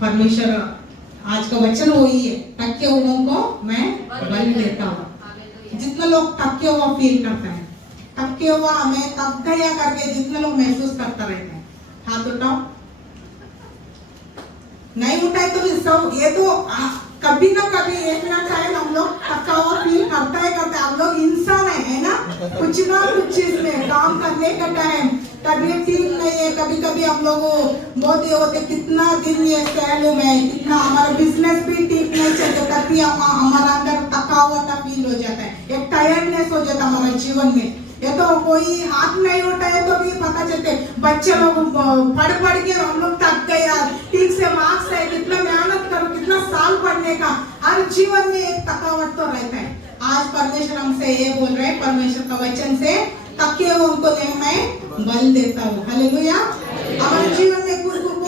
परमेश्वर आज का वचन वही है, थके हुओं को मैं बल देता हूँ। जितने लोग थके हुआ फील करते हैं, थके हुआ हमें थक गया करके जितने लोग महसूस करता रहते हैं, हाथ उठाओ। नहीं उठाए तो भी सब ये तो कभी ना कभी एक ना टाइम हम लोग थका हुआ फील करता है करते। हम लोग इंसान है ना, कुछ ना कुछ चीज में काम करने का टाइम तबीयत ठीक नहीं है, कभी कभी हम लोग बहुत ये होते कितना दिन ये सहलू में कितना हमारा बिजनेस भी ठीक नहीं चलता, तभी हमारा अंदर थका हुआ का फील हो जाता है, एक टायर्डनेस हो जाता है हमारे जीवन में। ये तो कोई हाथ नहीं उठाए तो भी पता चलते बच्चे लोग पढ़ के हम लोग थक गए यार, ठीक से मार्क्स है, कितना मेहनत करो, कितना साल पढ़ने का, हर जीवन में एक थकावट तो रहता है। आज परमेश्वर हमसे ये बोल रहे हैं, परमेश्वर का वचन से थके हुए उनको मैं बल देता हूँ। हालेलुया। हमारे जीवन में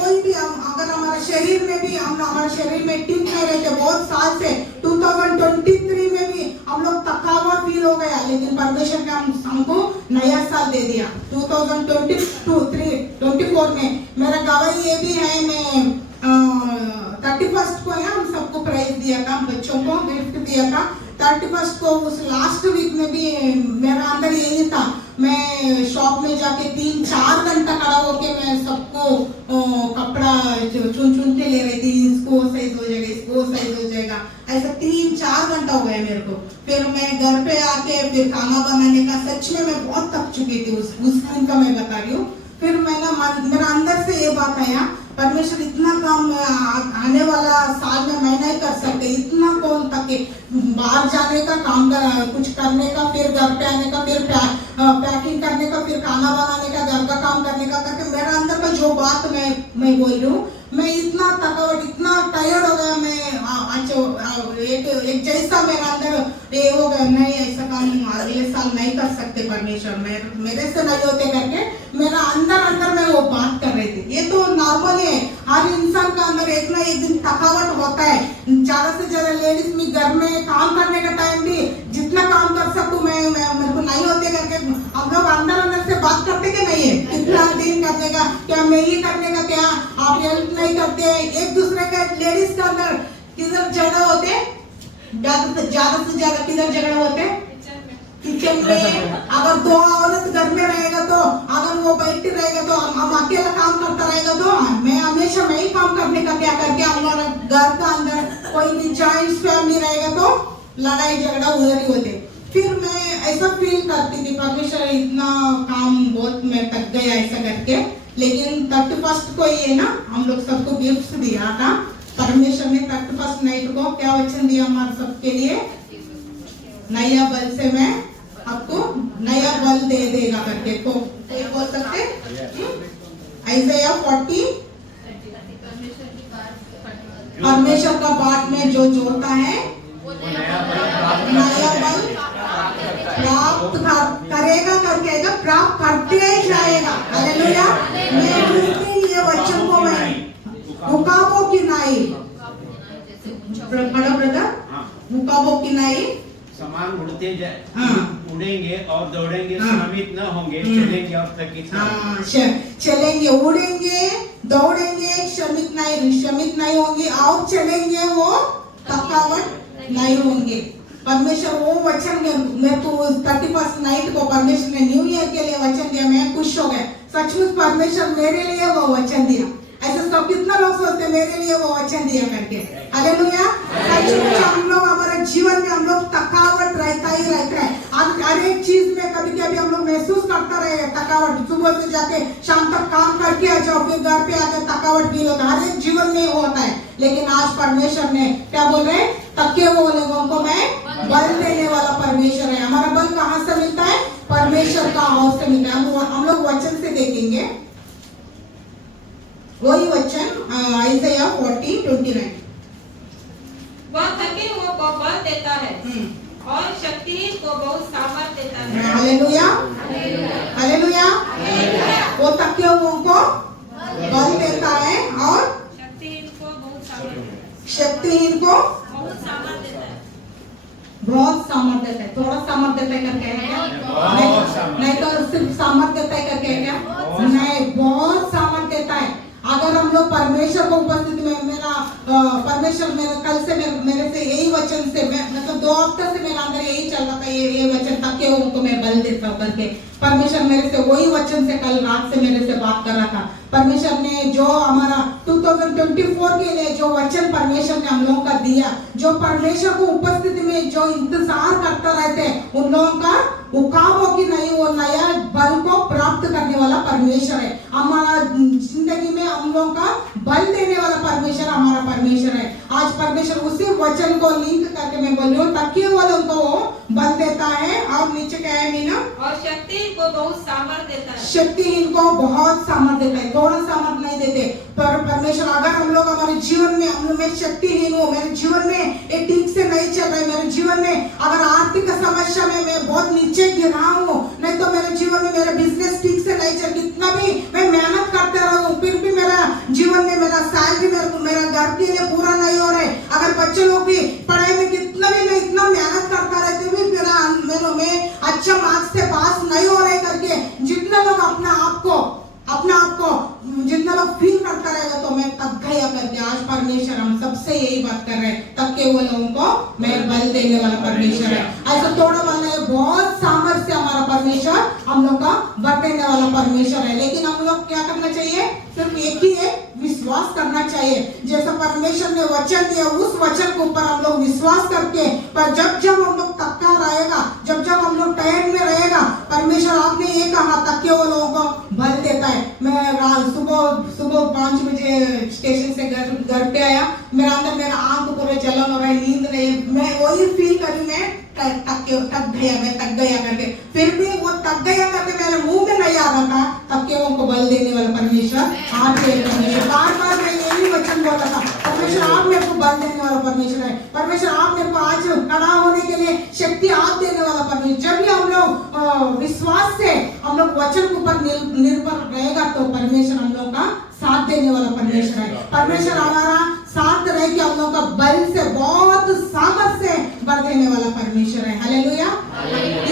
कोई भी अगर हमारे शरीर में भी हम हमारे शरीर में ठीक नहीं रहते, बहुत साल से 2023 में भी हम लोग थका हुआ फील हो गया, लेकिन परमेश्वर ने हमको नया साल दे दिया 2024 में। मेरा गवाही ये भी है, मैं 31 को हम सबको प्राइज दिया था, बच्चों को गिफ्ट दिया था 31 को। उस लास्ट वीक में भी मेरा अंदर यही था, मैं शॉप में जाके 3-4 घंटा खड़ा होके मैं सबको कपड़ा चुन के ले रही थी, इसको साइज हो जाएगा, इसको साइज हो जाएगा, ऐसा 3-4 घंटा हो गया मेरे को। फिर मैं घर पे आके फिर खाना बनाने का, सच में मैं बहुत थक चुकी थी उस दिन का मैं बता रही हूँ। फिर मैंने मेरा अंदर से ये बात आया, परमेश्वर इतना काम आने वाला साल में मैं नहीं कर सकते, इतना कौन थके, बाहर जाने का काम कुछ करने का, फिर घर पे आने का, फिर पैकिंग करने का, फिर खाना बनाने का, घर का काम करने का करके मेरा अंदर का जो बात मैं बोल रही हूँ, मैं इतना थकावट, इतना टायर्ड हो गया, मैं एक जैसा मेरा अंदर ये हो गया, नहीं ऐसा काम अगले साल नहीं कर सकते परमेश्वर, मेरे से नहीं होते करके मेरा अंदर में वो बात कर रही थी। ये तो नॉर्मल है, हर इंसान का अंदर एक ना एक दिन थकावट होता है। ज्यादा से ज्यादा लेडीज में घर में काम करने का टाइम भी जितना काम कर सकूं मैं मेरे को नहीं होते करके हम लोग अंदर से बात करते कि नहीं है, कितना दिन करने का, क्या मैं ही करने का, क्या आप हेल्प नहीं करते। एक दूसरे का लेडीज का अंदर किधर झगड़ा होते, ज्यादा से ज्यादा किधर झगड़ा होते, किचन में। अगर 2 औरत घर में रहेगा तो अगर वो बैठी रहेगा तो हम अकेला काम करता रहेगा तो मैं ही काम करने का क्या करके हमारा घर का अंदर कोई भी जॉइंट फैमिली रहेगा तो लड़ाई झगड़ा उधर ही होते। फिर मैं ऐसा फील करती थी परमेश्वर इतना काम बहुत मैं थक गया ऐसा करके। लेकिन 31 को ये ना हम लोग सबको गिफ्ट दिया था परमेश्वर ने। 31 नाइट को क्या वचन दिया हमारे सबके लिए, नया बल से मैं आपको नया बल दे देगा करके। को कोई बोल सकते आइज़ाया 40 परमेश्वर का बात में जो जोड़ता है नया बल प्राप्त करेगा करके प्राप्त करते ही जाएगा। हालेलुया। मैं ये वचन को मैं हुकाबों की नाई बड़ा ब्रदर हुकाबों की नाई समान उड़ेंगे और दौड़ेंगे, श्रमित न होंगे, चलेंगे और थकित चलेंगे, उड़ेंगे, दौड़ेंगे, श्रमित नहीं होंगे और चलेंगे, वो थकावट नहीं होंगे। परमेश्वर वो वचन मेरे को 31 नाइट को परमेश्वर ने न्यू ईयर के लिए वचन दिया, मैं खुश हो गया। सचमुच परमेश्वर मेरे लिए वो वचन दिया। ऐसे सब कितना लोग सोचते मेरे लिए वो वचन दिया करके। हालेलुया। सचमुच हम लोग हमारे जीवन में हम लोग थकावट रहता है। हर एक चीज में कभी कभी हम लोग महसूस करता रहे थकावट। सुबह से जाके शाम तक काम करके आ जाओ, फिर घर पे आके थकावट फील होता है। हर एक जीवन में होता है। लेकिन आज परमेश्वर ने क्या बोल रहे, थके हुए लोगों को मैं बल देने वाला परमेश्वर है। हमारा बल कहाँ से मिलता है? परमेश्वर का हाथ से मिलता है। हम लोग वचन से देखेंगे वही वचन आइज़ाया 40:29। वह थके हुए को बल देता है और शक्तिहीन को बहुत सामर्थ देता है। Hallelujah, hallelujah. वो थके हुओं को बल देता है और शक्तिहीन को बहुत सामर्थ देता है। बहुत सामर्थ देता है। थोड़ा सामर्थ देता है करके है क्या? नहीं तो सिर्फ सामर्थ देता है करके है क्या? नहीं, बहुत सामर्थ देता है। अगर अगर हम लोग परमेश्वर को उपस्थिति में मेरा परमेश्वर मेरे कल से मेरे से यही वचन से मैं मतलब 2 हफ्ते से मेरे अंदर यही चल रहा था, ये वचन तक उनको मैं बल देता हूँ करके परमेश्वर मेरे से वही वचन से कल रात से मेरे से बात कर रहा था। परमेश्वर ने जो हमारा 2024 के लिए जो वचन परमेश्वर ने हम लोगों का दिया, जो परमेश्वर को उपस्थिति में जो इंतजार करता रहते उन लोगों का उकाबों की नहीं, वो नया बल को प्राप्त करने वाला परमेश्वर है। हमारा जिंदगी में हम लोगों का बल देने वाला परमेश्वर हमारा परमेश्वर है। आज परमेश्वर उसी वचन को लिंक करके मैं बोल रही हूँ, तकिए वालों को वो बल देता है। और नीचे क्या है मीना? और शक्तिहीन को बहुत सामर्थ देता है। शक्तिहीन को बहुत सामर्थ देता है, थोड़ा सामर्थ नहीं देते। पर परमेश्वर अगर हम लोग हमारे जीवन में हम लोग मैं शक्तिहीन हूँ, मेरे जीवन में ये ठीक से नहीं चल रहा है, मेरे जीवन में अगर आर्थिक समस्या में मैं बहुत नीचे गिरा हूँ, नहीं तो मेरे जीवन में मेरा बिजनेस ठीक से नहीं चल, कितना भी मैं मेहनत करते रहूँ फिर भी मेरा जीवन में मेरा सैलरी मेरा घर के लिए पूरा नहीं हो रहा है। अगर बच्चे लोग भी पढ़ाई में कितना भी मैं इतना मेहनत करता रहते हुए मेरा मैं अच्छा मार्क्स से पास नहीं हो रहे करके जितना लोग अपने आप को जितना लोग फील करता रहेगा तो मैं तक गया करके आज परमेश्वर हम सबसे यही बात कर रहे हैं, तक के वो लोगों को मैं बल देने वाला परमेश्वर है। ऐसा थोड़ा बल नहीं, बहुत सामर्थ्य हमारा परमेश्वर हम लोग का बल देने वाला परमेश्वर है। लेकिन हम लोग क्या करना चाहिए? सिर्फ एक ही है, विश्वास करना चाहिए। जैसा परमेश्वर ने वचन दिया उस वचन के ऊपर हम लोग विश्वास करके, पर जब हम लोग तक्का रहेगा, जब हम लोग टाइम में रहेगा, परमेश्वर आपने ये कहा तक के वो लोगों को बल देता है। मैं सुबह 5 बजे स्टेशन से घर पे आया, मेरा अंदर मेरा आंख पूरे जलन हो रहा है, नींद नहीं, मैं वही फील करी मैं थक गया करके, फिर भी वो थक गया करके मेरे मुंह में नहीं आ रहा था, तब के उनको बल देने वाला परमेश्वर आप बार मैं यही वचन बोल रहा था, परमेश्वर आप मेरे को बल देने वाला परमेश्वर है। परमेश्वर आप मेरे को आज खड़ा होने के लिए शक्ति आप देने वाला परमेश्वर। जब भी हम लोग विश्वास से हम लोग वचन के ऊपर निर्भर रहेगा तो परमेश्वर हम लोग का साथ देने वाला परमेश्वर है। परमेश्वर हमारा साथ रह के हम लोग का बल से बहुत सामर्थ से बढ़ देने वाला परमेश्वर है। हालेलुया।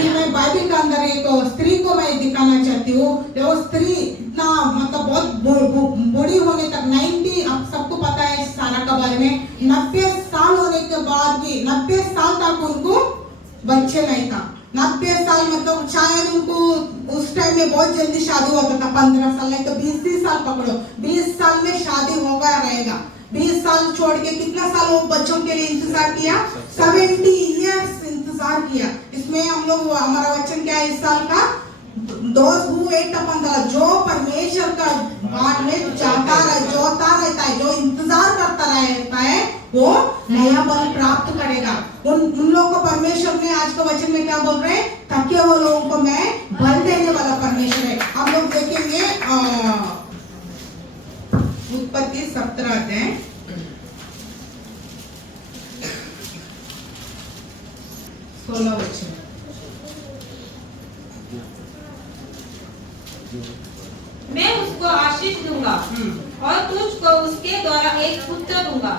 मैं बाइबल के अंदर एक स्त्री को मैं दिखाना चाहती हूँ। वो स्त्री इतना मतलब बहुत बूढ़ी होने तक 90, अब सबको पता है सारा के बारे में, 90 साल होने के बाद भी 90 साल तक उनको बच्चे नहीं था। 90 साल मतलब शायद उनको उस टाइम में बहुत जल्दी शादी होता था, 15 साल नहीं तो 20 साल पकड़ो, 20 साल में शादी हो गया रहेगा। 20 साल छोड़ के कितना साल वो बच्चों के लिए इंतजार किया? 70 इयर्स इंतजार किया। इसमें हम लोग हमारा वचन क्या है इस साल का? जो परमेश्वर का बात में जोता रहता है, जो इंतजार करता रहता है, वो नया बल प्राप्त करेगा। उन लोगों को परमेश्वर ने आज के वचन में क्या बोल रहे हैं? ताकि वो लोगों को मैं बल देने वाला परमेश्वर है। हम लोग देखेंगे उत्पत्ति 17 अध्याय 16 वचन। मैं उसको आशीष दूंगा और तुझको उसके द्वारा एक पुत्र दूंगा,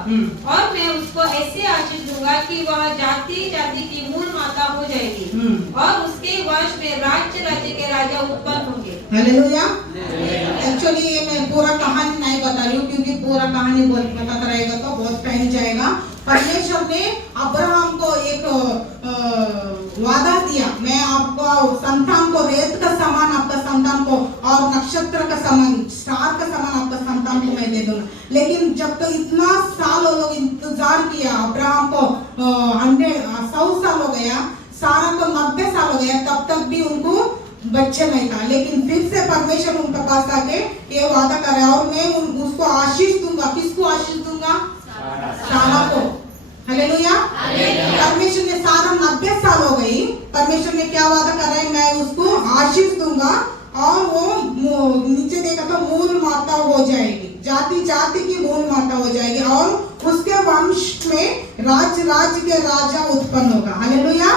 और मैं उसको ऐसे आशीष दूंगा कि वह जाति जाति की मूल माता हो जाएगी, और उसके वंश में राज्य के राजा उत्पन्न होंगे। हालेलुया। एक्चुअली ये मैं पूरा कहानी नहीं बता रही हूँ क्योंकि पूरा कहानी बताता रहेगा तो बहुत टाइम जाएगा। परमेश्वर ने अब्राहम को एक वादा दिया, मैं आपको संतान को रेत का समान आपका संतान को और नक्षत्र का समान स्टार का समान आपका संतान को मैं दे दूंगा। लेकिन जब तक इतना साल वो लोग इंतजार किया, अब्राहम को 100 साल हो गया, सारा को 90 साल हो गया, तब तक भी उनको बच्चे नहीं था। लेकिन फिर से परमेश्वर उनके पास आके ये वादा करे और मैं उसको आशीष दूंगा। किसको आशीष दूंगा? सारा को। हालेलुया। परमेश्वर ने सारा 90 साल हो गई, परमेश्वर ने क्या वादा कर रहा है? मैं उसको आशीष दूंगा और वो नीचे देखा तो मूल माता हो जाएगी, जाति जाति की मूल माता हो जाएगी, और उसके वंश में राज्य के राजा उत्पन्न होगा। हालेलुया।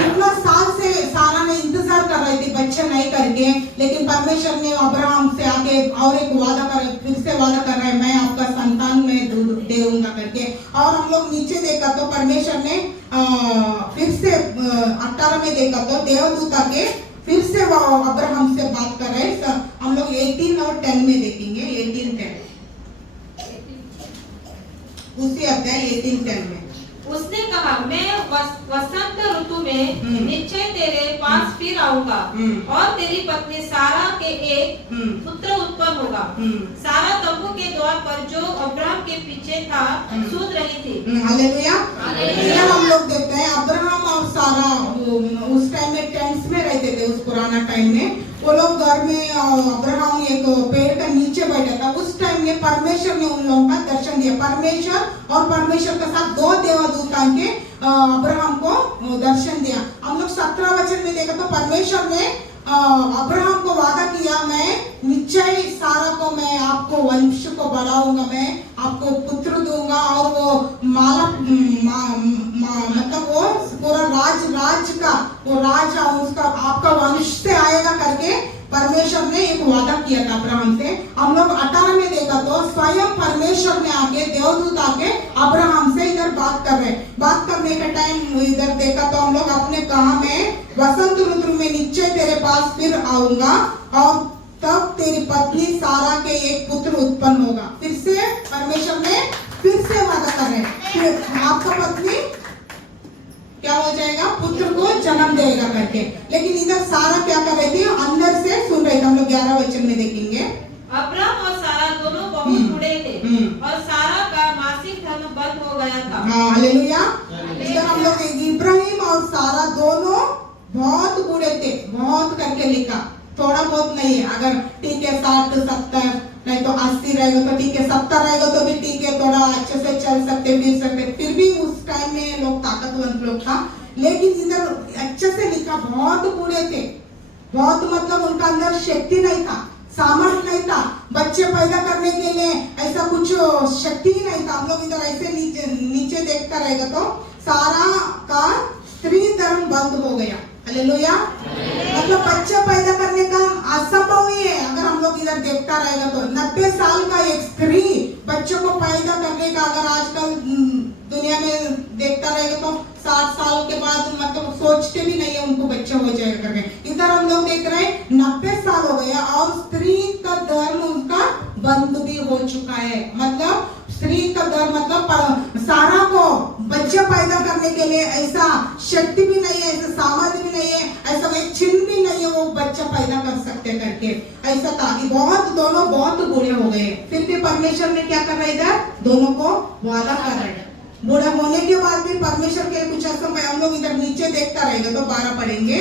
इतना साल से सारा ने इंतजार कर रही थी बच्चे नहीं करके, लेकिन परमेश्वर ने अब्राहम से आके और एक वादा फिर से वादा कर रहा है, मैं आपका संतान में दूंगा करके। और हम लोग नीचे देखा तो परमेश्वर ने फिर से 18 में देखा तो देवदूता के फिर से वो अब्राहम से बात कर रहे हैं। हम लोग 18 और 10 में देखेंगे। 18-10 उसी अध्याय 18:10 में। उसने कहा, मैं वसंत ऋतु में निश्चय तेरे पास फिर आऊंगा और तेरी पत्नी सारा के एक पुत्र उत्पन्न होगा। सारा तंबू के द्वार पर जो अब्राहम के पीछे था सुन रही थी। हालेलुया। इधर हम लोग देखते हैं अब्राहम और सारा उस टाइम में टेंट्स में रहते थे। उस पुराना टाइम में वो लोग घर में, अब्राहम एक पेड़ के नीचे बैठा था। उस टाइम में परमेश्वर ने उन लोगों का दर्शन दिया। परमेश्वर और परमेश्वर के साथ दो देवदूत आके अब्राहम को दर्शन दिया। हम लोग 17 वचन में देखा तो परमेश्वर ने अब्राहम को वादा किया, मैं निश्चय सारा को, मैं आपको वंश को बढ़ाऊंगा, मैं आपको पुत्र दूंगा और वो मतलब वो पूरा राज का वो राजा उसका आपका वंश से आएगा करके परमेश्वर ने एक वादा किया था अब्राहम से। हम लोग 18 में देखा तो स्वयं परमेश्वर ने आके, देवदूत आके अब्राहम से इधर बात कर रहे। बात करने का टाइम इधर देखा तो हम लोग अपने कहा, मैं वसंत ऋतु में निश्चय तेरे पास फिर आऊंगा और तब तेरी पत्नी सारा के एक पुत्र उत्पन्न होगा। फिर से परमेश्वर ने फिर से वादा कर रहे, फिर आपका पत्नी क्या हो जाएगा, पुत्र को जन्म देगा करके। लेकिन इधर सारा क्या कर रही थी, अंदर से सुन रहे थे। हम लोग 11 वचन में देखेंगे। अब्राहम और सारा दोनों बहुत बूढ़े थे और सारा का मासिक धर्म बंद हो गया था। हाँ, हालेलुया। इधर हम लोग इब्राहिम और सारा दोनों बहुत बूढ़े थे। बहुत करके लिखा, थोड़ा बहुत नहीं है। अगर ठीक है 60 70 नहीं तो 80 रहेगा तो ठीक है, 70 रहेगा तो भी ठीक है, थोड़ा अच्छे से चल सकते फिर सकते। फिर भी उस टाइम में लोग ताकतवर लोग था। लेकिन इधर अच्छे से लिखा, बहुत बूढ़े थे। बहुत मतलब उनका अंदर शक्ति नहीं था, सामर्थ्य नहीं था, बच्चे पैदा करने के लिए ऐसा कुछ शक्ति ही नहीं था। हम लोग इधर ऐसे नीचे देखता रहेगा तो सारा का स्त्री धर्म बंद हो गया। हालेलुया। मतलब बच्चे पैदा करने का असंभव ही है। अगर हम लोग इधर देखता रहेगा तो 90 साल का एक स्त्री बच्चों को पैदा करने का, अगर आजकल दुनिया में देखता रहेगा तो 60 साल के बाद मतलब सोचते भी नहीं है उनको बच्चे हो जाएगा करके। इधर हम लोग देख रहे हैं 90 साल हो गया और स्त्री का धर्म उनका बंद भी हो चुका है। मतलब स्त्री का धर्म मतलब सारा को बच्चे पैदा करने के लिए ऐसा शक्ति भी नहीं है, ऐसा सामर्थ्य भी नहीं है, ऐसा एक चिन्ह भी नहीं है वो बच्चा पैदा कर सकते करके ऐसा था। बहुत दोनों बहुत बूढ़े हो गए। फिर भी परमेश्वर ने क्या कर रहा है, इधर दोनों को वादा कर रहे हैं। बूढ़े होने के बाद भी परमेश्वर के कुछ असंभव। हम लोग इधर नीचे देखता रहेगा तो 12 पढ़ेंगे।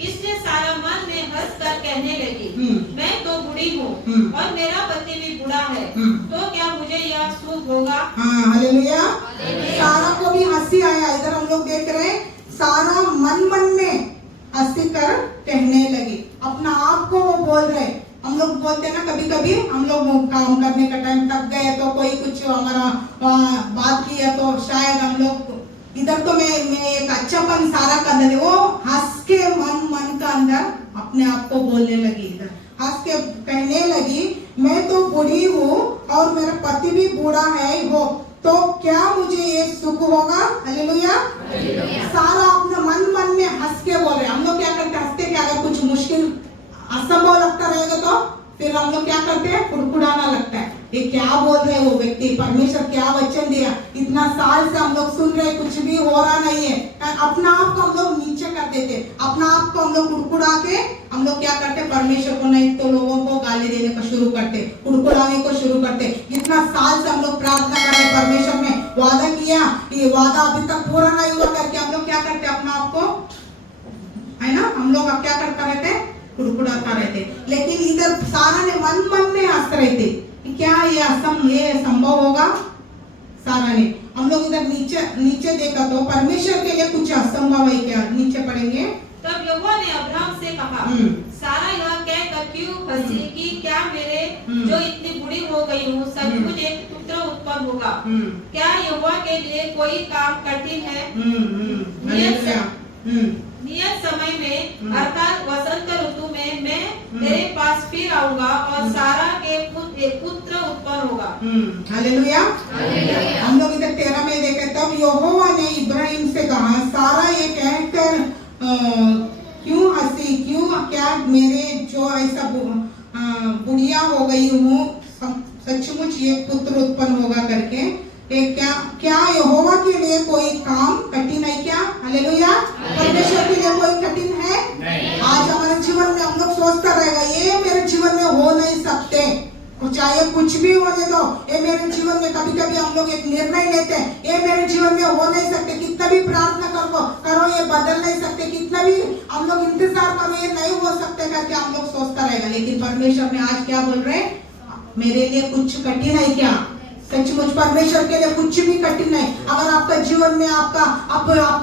इसलिए सारा मन में हंस कर कहने लगी, मैं तो बूढ़ी हूँ और मेरा पति भी बूढ़ा है, तो क्या मुझे यह शुभ होगा? हाँ, हालेलुया। सारा को भी हंसी आया। इधर हम लोग देख रहे हैं सारा मन में हंसी कर कहने लगी। अपना आप को वो बोल रहे। हम लोग बोलते हैं ना, कभी कभी हम लोग काम करने का टाइम थक गए तो कोई कुछ हमारा बात किया तो शायद हम लोग इधर तो मैं एक अच्छापन सारा कर दे, वो हंस के मन का अंदर अपने आप को बोलने लगी। इधर हंस के कहने लगी, मैं तो बूढ़ी हूँ और मेरा पति भी बूढ़ा है, वो तो क्या मुझे ये सुख होगा? हालेलुया। सारा अपने मन में हंस के बोल रहे। हम लोग क्या करते, हंसते क्या, अगर कुछ मुश्किल असंभव लगता रहेगा तो फिर हम लोग क्या करते हैं, कुड़कुड़ाना लगता है। ये क्या बोल रहे वो व्यक्ति, परमेश्वर क्या वचन दिया, इतना साल से हम लोग सुन रहे, कुछ भी हो रहा नहीं है। अपना आप को हम लोग नीचे कर देते, अपना आप को हम लोग कुड़कुड़ा के हम लोग क्या करते, परमेश्वर को नहीं तो लोगों को गाली देने को शुरू करते, कुड़कुड़ाने को शुरू करते। इतना साल से हम लोग प्रार्थना कर रहे, परमेश्वर ने वादा किया, ये वादा अभी तक पूरा नहीं हुआ करके हम लोग क्या करते, अपना आप को, है ना, हम लोग अब क्या करता रहते, कुड़कुड़ाता रहते। लेकिन इधर सारा ने मन में हंस रहे थे, क्या ये संभव होगा? सारा ने, हम लोग इधर नीचे देखा तो परमेश्वर के लिए कुछ असंभव है क्या? नीचे पढ़ेंगे। तब यहोवा ने अब्राहम से कहा, सारा यह कहकर क्यों हंसी कि क्या मेरे जो इतनी बूढ़ी हो गई हूँ सचमुच एक पुत्र उत्पन्न होगा? क्या यहोवा के लिए कोई काम कठिन है? नियत समय में अर्थात वसंत ऋतु में मैं तेरे पास फिर आऊंगा और सारा के पुत्र उत्पन्न होगा। हालेलुया। हम लोग इधर 13 में देखे, तब यहोवा ने इब्राहिम से कहा, सारा ये कहकर क्यों हंसी, क्यों, क्या मेरे जो ऐसा बुढ़िया हो गई हूँ सचमुच ये पुत्र उत्पन्न होगा करके? क्या यहोवा के लिए कोई काम कठिन है क्या? हालेलुया। परमेश्वर के लिए कोई कठिन है नहीं। आज हमारे जीवन में हम लोग सोचता रहेगा ये मेरे जीवन में हो नहीं सकते, चाहे कुछ भी होने दो, ये मेरे जीवन में कभी कभी हम लोग एक निर्णय लेते हैं ये मेरे जीवन में हो नहीं सकते, कितना भी प्रार्थना करो ये बदल नहीं सकते, कितना भी हम लोग इंतजार करो ये नहीं हो सकते करके हम लोग सोचता रहेगा। लेकिन परमेश्वर ने आज क्या बोल रहे हैं? मेरे लिए कुछ कठिन है क्या? सचमुच परमेश्वर के लिए कुछ भी कठिन नहीं। अगर आपका जीवन में आपका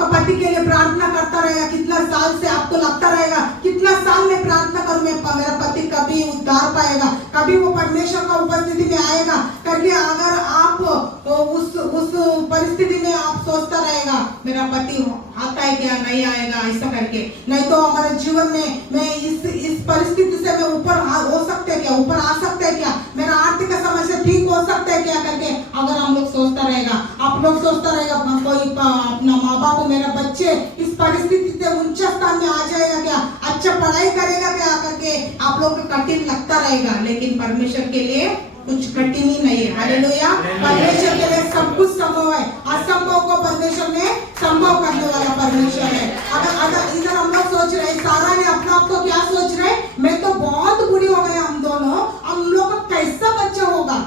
पति के लिए प्रार्थना करता रहेगा, कितना साल से आपको लगता रहेगा कितना साल में प्रार्थना करूं मैं, मेरा पति कभी उद्धार पाएगा, कभी वो परमेश्वर का उपस्थिति में आएगा करके अगर आप उस परिस्थिति में आप सोचता रहेगा मेरा पति आता है क्या, नहीं आएगा ऐसा करके, नहीं तो हमारे जीवन में मैं इस परिस्थिति से मैं ऊपर हो सकते क्या, ऊपर आ सकते है क्या, मेरा आर्थिक समस्या ठीक हो सकता है क्या करके अगर हम लोग सोचता रहेगा, आप लोग सोचता रहेगा कोई अपना माँ बाप मेरा बच्चे इस परिस्थिति से ऊंचे स्थान में आ जाएगा क्या, अच्छा पढ़ाई करेगा क्या करके आप लोग को कठिन लगता रहेगा। लेकिन परमेश्वर के लिए कुछ कठिन ही नहीं है। हालेलुया। परमेश्वर के लिए सब कुछ संभव है, असंभव को परमेश्वर ने संभव करने वाला परमेश्वर है। अगर इधर हम लोग सोच रहे हैं सारा ने अपना आप को क्या सोच रहे हैं, मैं तो बहुत बुरी हो गई, हम दोनों हम लोग का कैसा बच्चा होगा,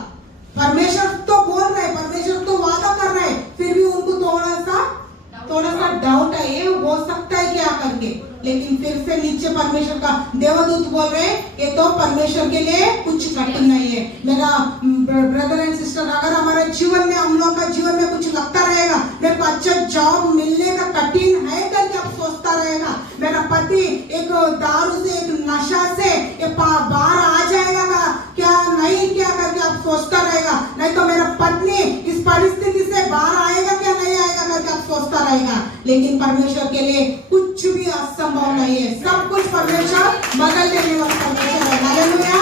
परमेश्वर तो बोल रहे, परमेश्वर तो वादा कर रहे, फिर भी उनको थोड़ा सा डाउट है ये हो सकता है क्या करके। लेकिन फिर से नीचे परमेश्वर का देवदूत बोल रहे ये तो परमेश्वर के लिए कुछ कठिन नहीं है। मेरा ब्रदर एंड सिस्टर, अगर हमारे जीवन में हम लोग का जीवन में कुछ लगता रहेगा मेरे को अच्छा जॉब मिलने का कठिन है करके आप सोचता रहेगा, मेरा पति एक दारू से एक नशा से बाहर आ जाएगा क्या नहीं क्या करके आप सोचता रहेगा, नहीं तो मेरा पत्नी इस परिस्थिति से बाहर आएगा क्या नहीं आएगा करके आप सोचता रहेगा। लेकिन परमेश्वर के लिए कुछ भी असंभव नहीं है, सब कुछ परमेश्वर बदल देने वाला परमेश्वर है। हालेलुया।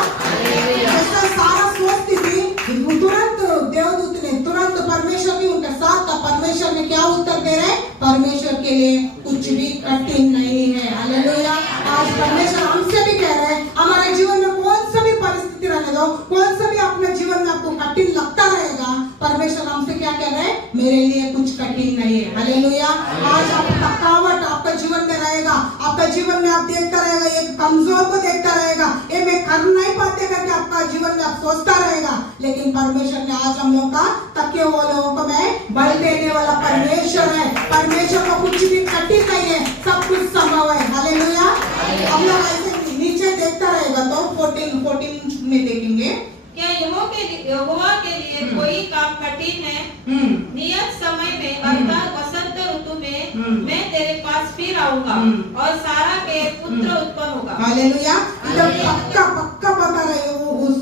ऐसा सारा सोचती थी, तुरंत देवदूत ने तुरंत परमेश्वर भी उनके साथ था, परमेश्वर ने क्या उत्तर दे रहे, परमेश्वर के लिए कुछ भी कठिन नहीं है। हालेलुया। आज परमेश्वर हमसे भी कह रहे हैं हमारे जीवन में कौन सा भी परिस्थिति रहने दो, कौन सा भी अपने जीवन में आपको कठिन लगता रहेगा, परमेश्वर हमसे क्या कह रहे हैं, मेरे लिए कुछ कठिन नहीं है। हालेलुया। आज आप थकावट आपका जीवन में रहेगा, आपका जीवन में आप देखता रहेगा, एक कमजोर को देखता रहेगा, ये मैं कर नहीं पाते करके आपका जीवन में आप सोचता रहेगा। लेकिन परमेश्वर ने आज हम लोग का तकिए वालों को मैं बल देने वाला परमेश्वर है, परमेश्वर को कुछ भी कठिन नहीं है, सब कुछ संभव है। हालेलुया। हम लोग ऐसे नीचे देखता रहेगा तो 14 में देखेंगे, क्या यहोवा के लिए कोई काम कठिन है? नियत समय में अर्थात वसंत ऋतु में मैं तेरे पास फिर आऊंगा और सारा के पुत्र उत्पन्न होगा। हालेलुया। इधर पक्का बता रहे हो, उस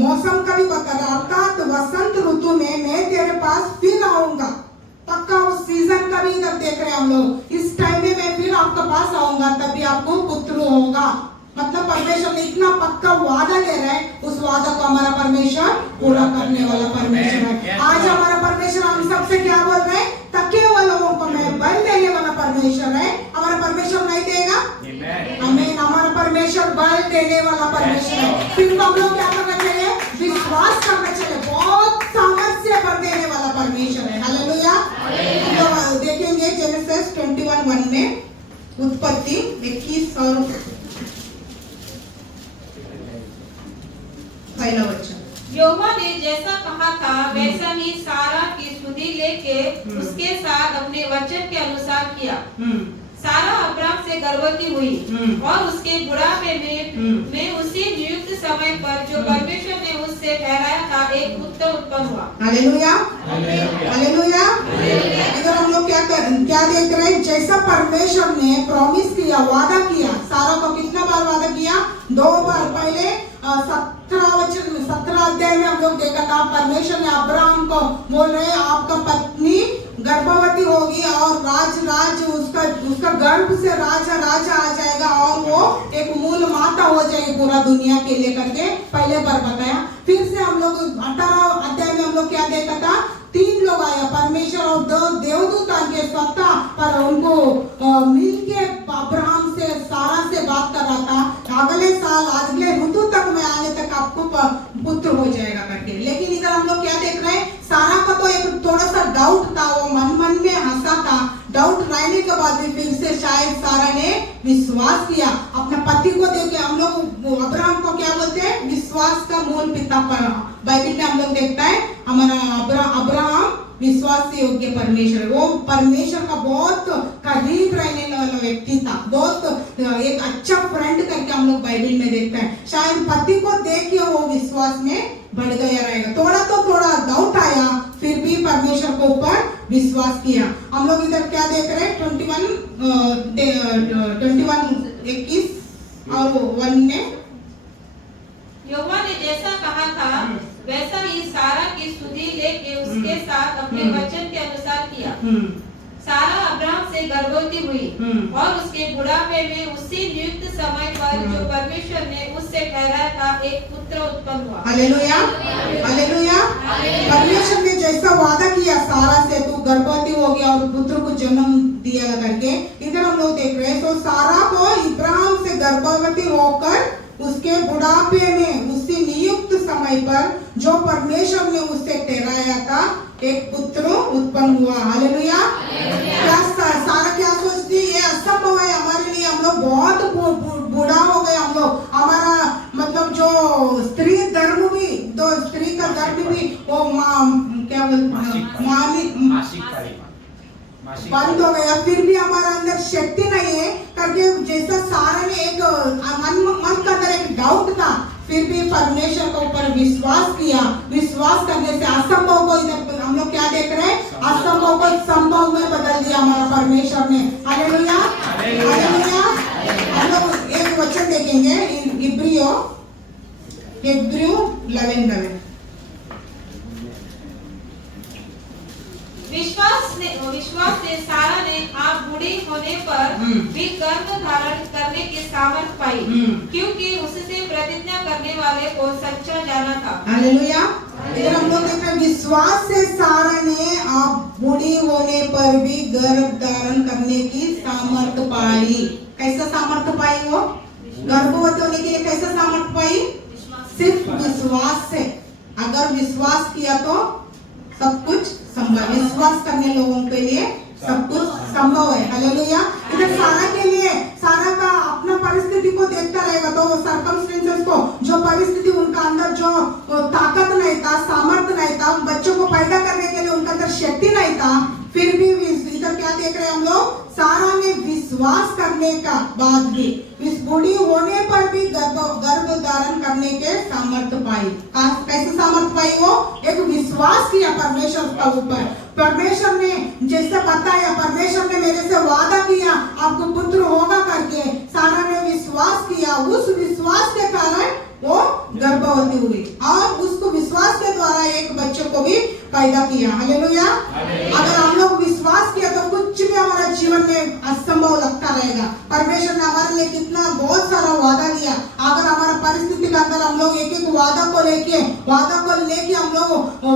मौसम का भी बता रहा, अर्थात वसंत ऋतु में मैं तेरे पास फिर आऊंगा, पक्का उस सीजन का भी इधर देख रहे हैं हम लोग, इस टाइम में मैं फिर आपके पास आऊंगा तभी आपको पुत्र होगा। मतलब परमेश्वर ने इतना पक्का वादा ले रहा है, उस वादा को हमारा परमेश्वर पूरा करने वाला परमेश्वर है। आज हमारा परमेश्वर हम सबसे क्या बोल रहे हैं, तकिए वालों को मैं बल देने वाला परमेश्वर है। हमारा परमेश्वर नहीं देगा, हमें हमारा परमेश्वर बल देने वाला परमेश्वर है। फिर हम लोग क्या करना चाहिए, विश्वास करना चाहिए, बहुत सामर्थ्य भर देने वाला परमेश्वर है। हालेलुया। तो देखेंगे जेनेसिस 21:1 में, उत्पत्ति 21 और पहला वचन। यहोवा ने जैसा कहा था वैसा ही सारा की सुधि लेके उसके साथ अपने वचन के अनुसार किया। सारा अब्राम से गर्भवती हुई और उसके बुढ़ापे में उसी नियुक्त समय पर जो परमेश्वर ने उससे ठहराया था एक पुत्र उत्पन्न हुआ। हालेलुया। हालेलुया। इधर हम लोग क्या देख रहे हैं, जैसा परमेश्वर ने प्रॉमिस किया, वादा किया, सारा को कितना बार वादा किया, 2 बार। पहले 17 अध्याय में हम लोग देखा था, परमेश्वर ने अब्राहम को बोल रहे आपका पत्नी गर्भवती होगी और राज उसका गर्भ से राजा आ जाएगा और वो एक मूल माता हो जाएगी पूरा दुनिया के लिए करके पहले बार बताया। फिर से हम लोग 18 अध्याय में हम लोग क्या देखा था, 3 लोग आया, परमेश्वर और देवदूत आके स्वतः पर उनको मिलके अब्राहम से सारा से बात कर रहा था, अगले साल अगले ऋतु तक में आने तक आपको पुत्र हो जाएगा करके। लेकिन इधर हम लोग क्या देख रहे हैं, सारा योग्य परमेश्वर है। वो परमेश्वर का बहुत करीब रहने वाला व्यक्ति था, बहुत एक अच्छा फ्रेंड करके हम लोग बाइबल में देखते हैं। शायद पति को देख के वो विश्वास में बढ़ गया रहेगा। थोड़ा डाउट आया, फिर भी परमेश्वर के ऊपर विश्वास किया। हम लोग इधर क्या देख रहे हैं 21 और 1 में यहोवा ने जैसा कहा था वैसा ही सारा की सुधि लेके उसके साथ अपने वचन के अनुसार किया। सारा अब्राहम से गर्भवती हुई और उसके बुढ़ापे में उसी नियुक्त समय पर जो परमेश्वर ने उससे ठहराया था एक पुत्र उत्पन्न हुआ। Hallelujah, hallelujah. परमेश्वर ने जैसा वादा किया सारा से, तू गर्भवती हो गया और पुत्र को जन्म दिया करके, इधर हम लोग देख रहे हैं। तो सारा को इब्राहिम से गर्भवती होकर उसके बुढ़ापे में उसी नियुक्त समय पर जो परमेश्वर ने उससे ठहराया था एक पुत्र उत्पन्न हुआ। हालेलुया। क्या सारा क्या सोचती है ये असंभव है हमारे लिए, हम लोग बहुत बूढ़ा हो गए, हम लोग हमारा मतलब जो स्त्री धर्म भी, तो स्त्री का धर्म भी वो क्या बोलते बंद हो गया, फिर भी हमारा अंदर शक्ति नहीं है करके जैसा सारा ने एक मन का अंदर एक डाउट था, फिर भी परमेश्वर के ऊपर विश्वास किया। विश्वास करने से असंभव को इधर हम लोग क्या देख रहे हैं, असंभव को संभव में बदल दिया हमारा परमेश्वर ने। Hallelujah, hallelujah. हम लोग एक वचन देखेंगे इब्रियो 11:11। विश्वास से सारा ने आप बूढ़ी होने पर भी गर्भ धारण करने की सामर्थ पाई, क्योंकि उससे प्रतिज्ञा करने वाले को सच्चा जाना था। हालेलुया। इधर हम लोग देख रहे हैं विश्वास से सारा ने आप बूढ़ी होने पर भी गर्भ धारण करने की सामर्थ पाई। कैसा सामर्थ पाई वो? गर्भवती होने के लिए कैसा सामर्थ पाई? सिर्फ विश्वास से। अगर विश्वास किया तो सब कुछ संभव। विश्वास करने लोगों के लिए सब कुछ संभव है। हालेलुया। इधर सारा के लिए, सारा का अपना परिस्थिति को देखता रहेगा तो वो सर्कमस्टेंसेस को, जो परिस्थिति उनका अंदर जो ताकत नहीं था, सामर्थ्य नहीं था, बच्चों को पैदा करने के लिए उनका अंदर शक्ति नहीं था, फिर भी इधर क्या देख रहे हैं हम लोग, सारा ने विश्वास करने का बाद भी इस बूढ़ी होने पर भी गर्भ धारण करने के सामर्थ्य पाई। कैसे सामर्थ्य पाई वो? एक विश्वास किया परमेश्वर का ऊपर। परमेश्वर ने जैसे बताया, परमेश्वर ने मेरे से वादा किया आपको पुत्र होगा करके, सारा ने विश्वास किया। उस विश्वास के कारण वो गर्भवती हुई और उसको विश्वास के द्वारा एक बच्चे को भी पैदा किया। हालेलुया। अगर हम लोग विश्वास किया तो कुछ भी हमारा जीवन में असंभव लगता रहेगा। परमेश्वर ने हमारे लिए कितना बहुत सारा वादा लिया। अगर हमारा परिस्थिति के अंदर हम लोग एक एक वादा को लेके हम लोग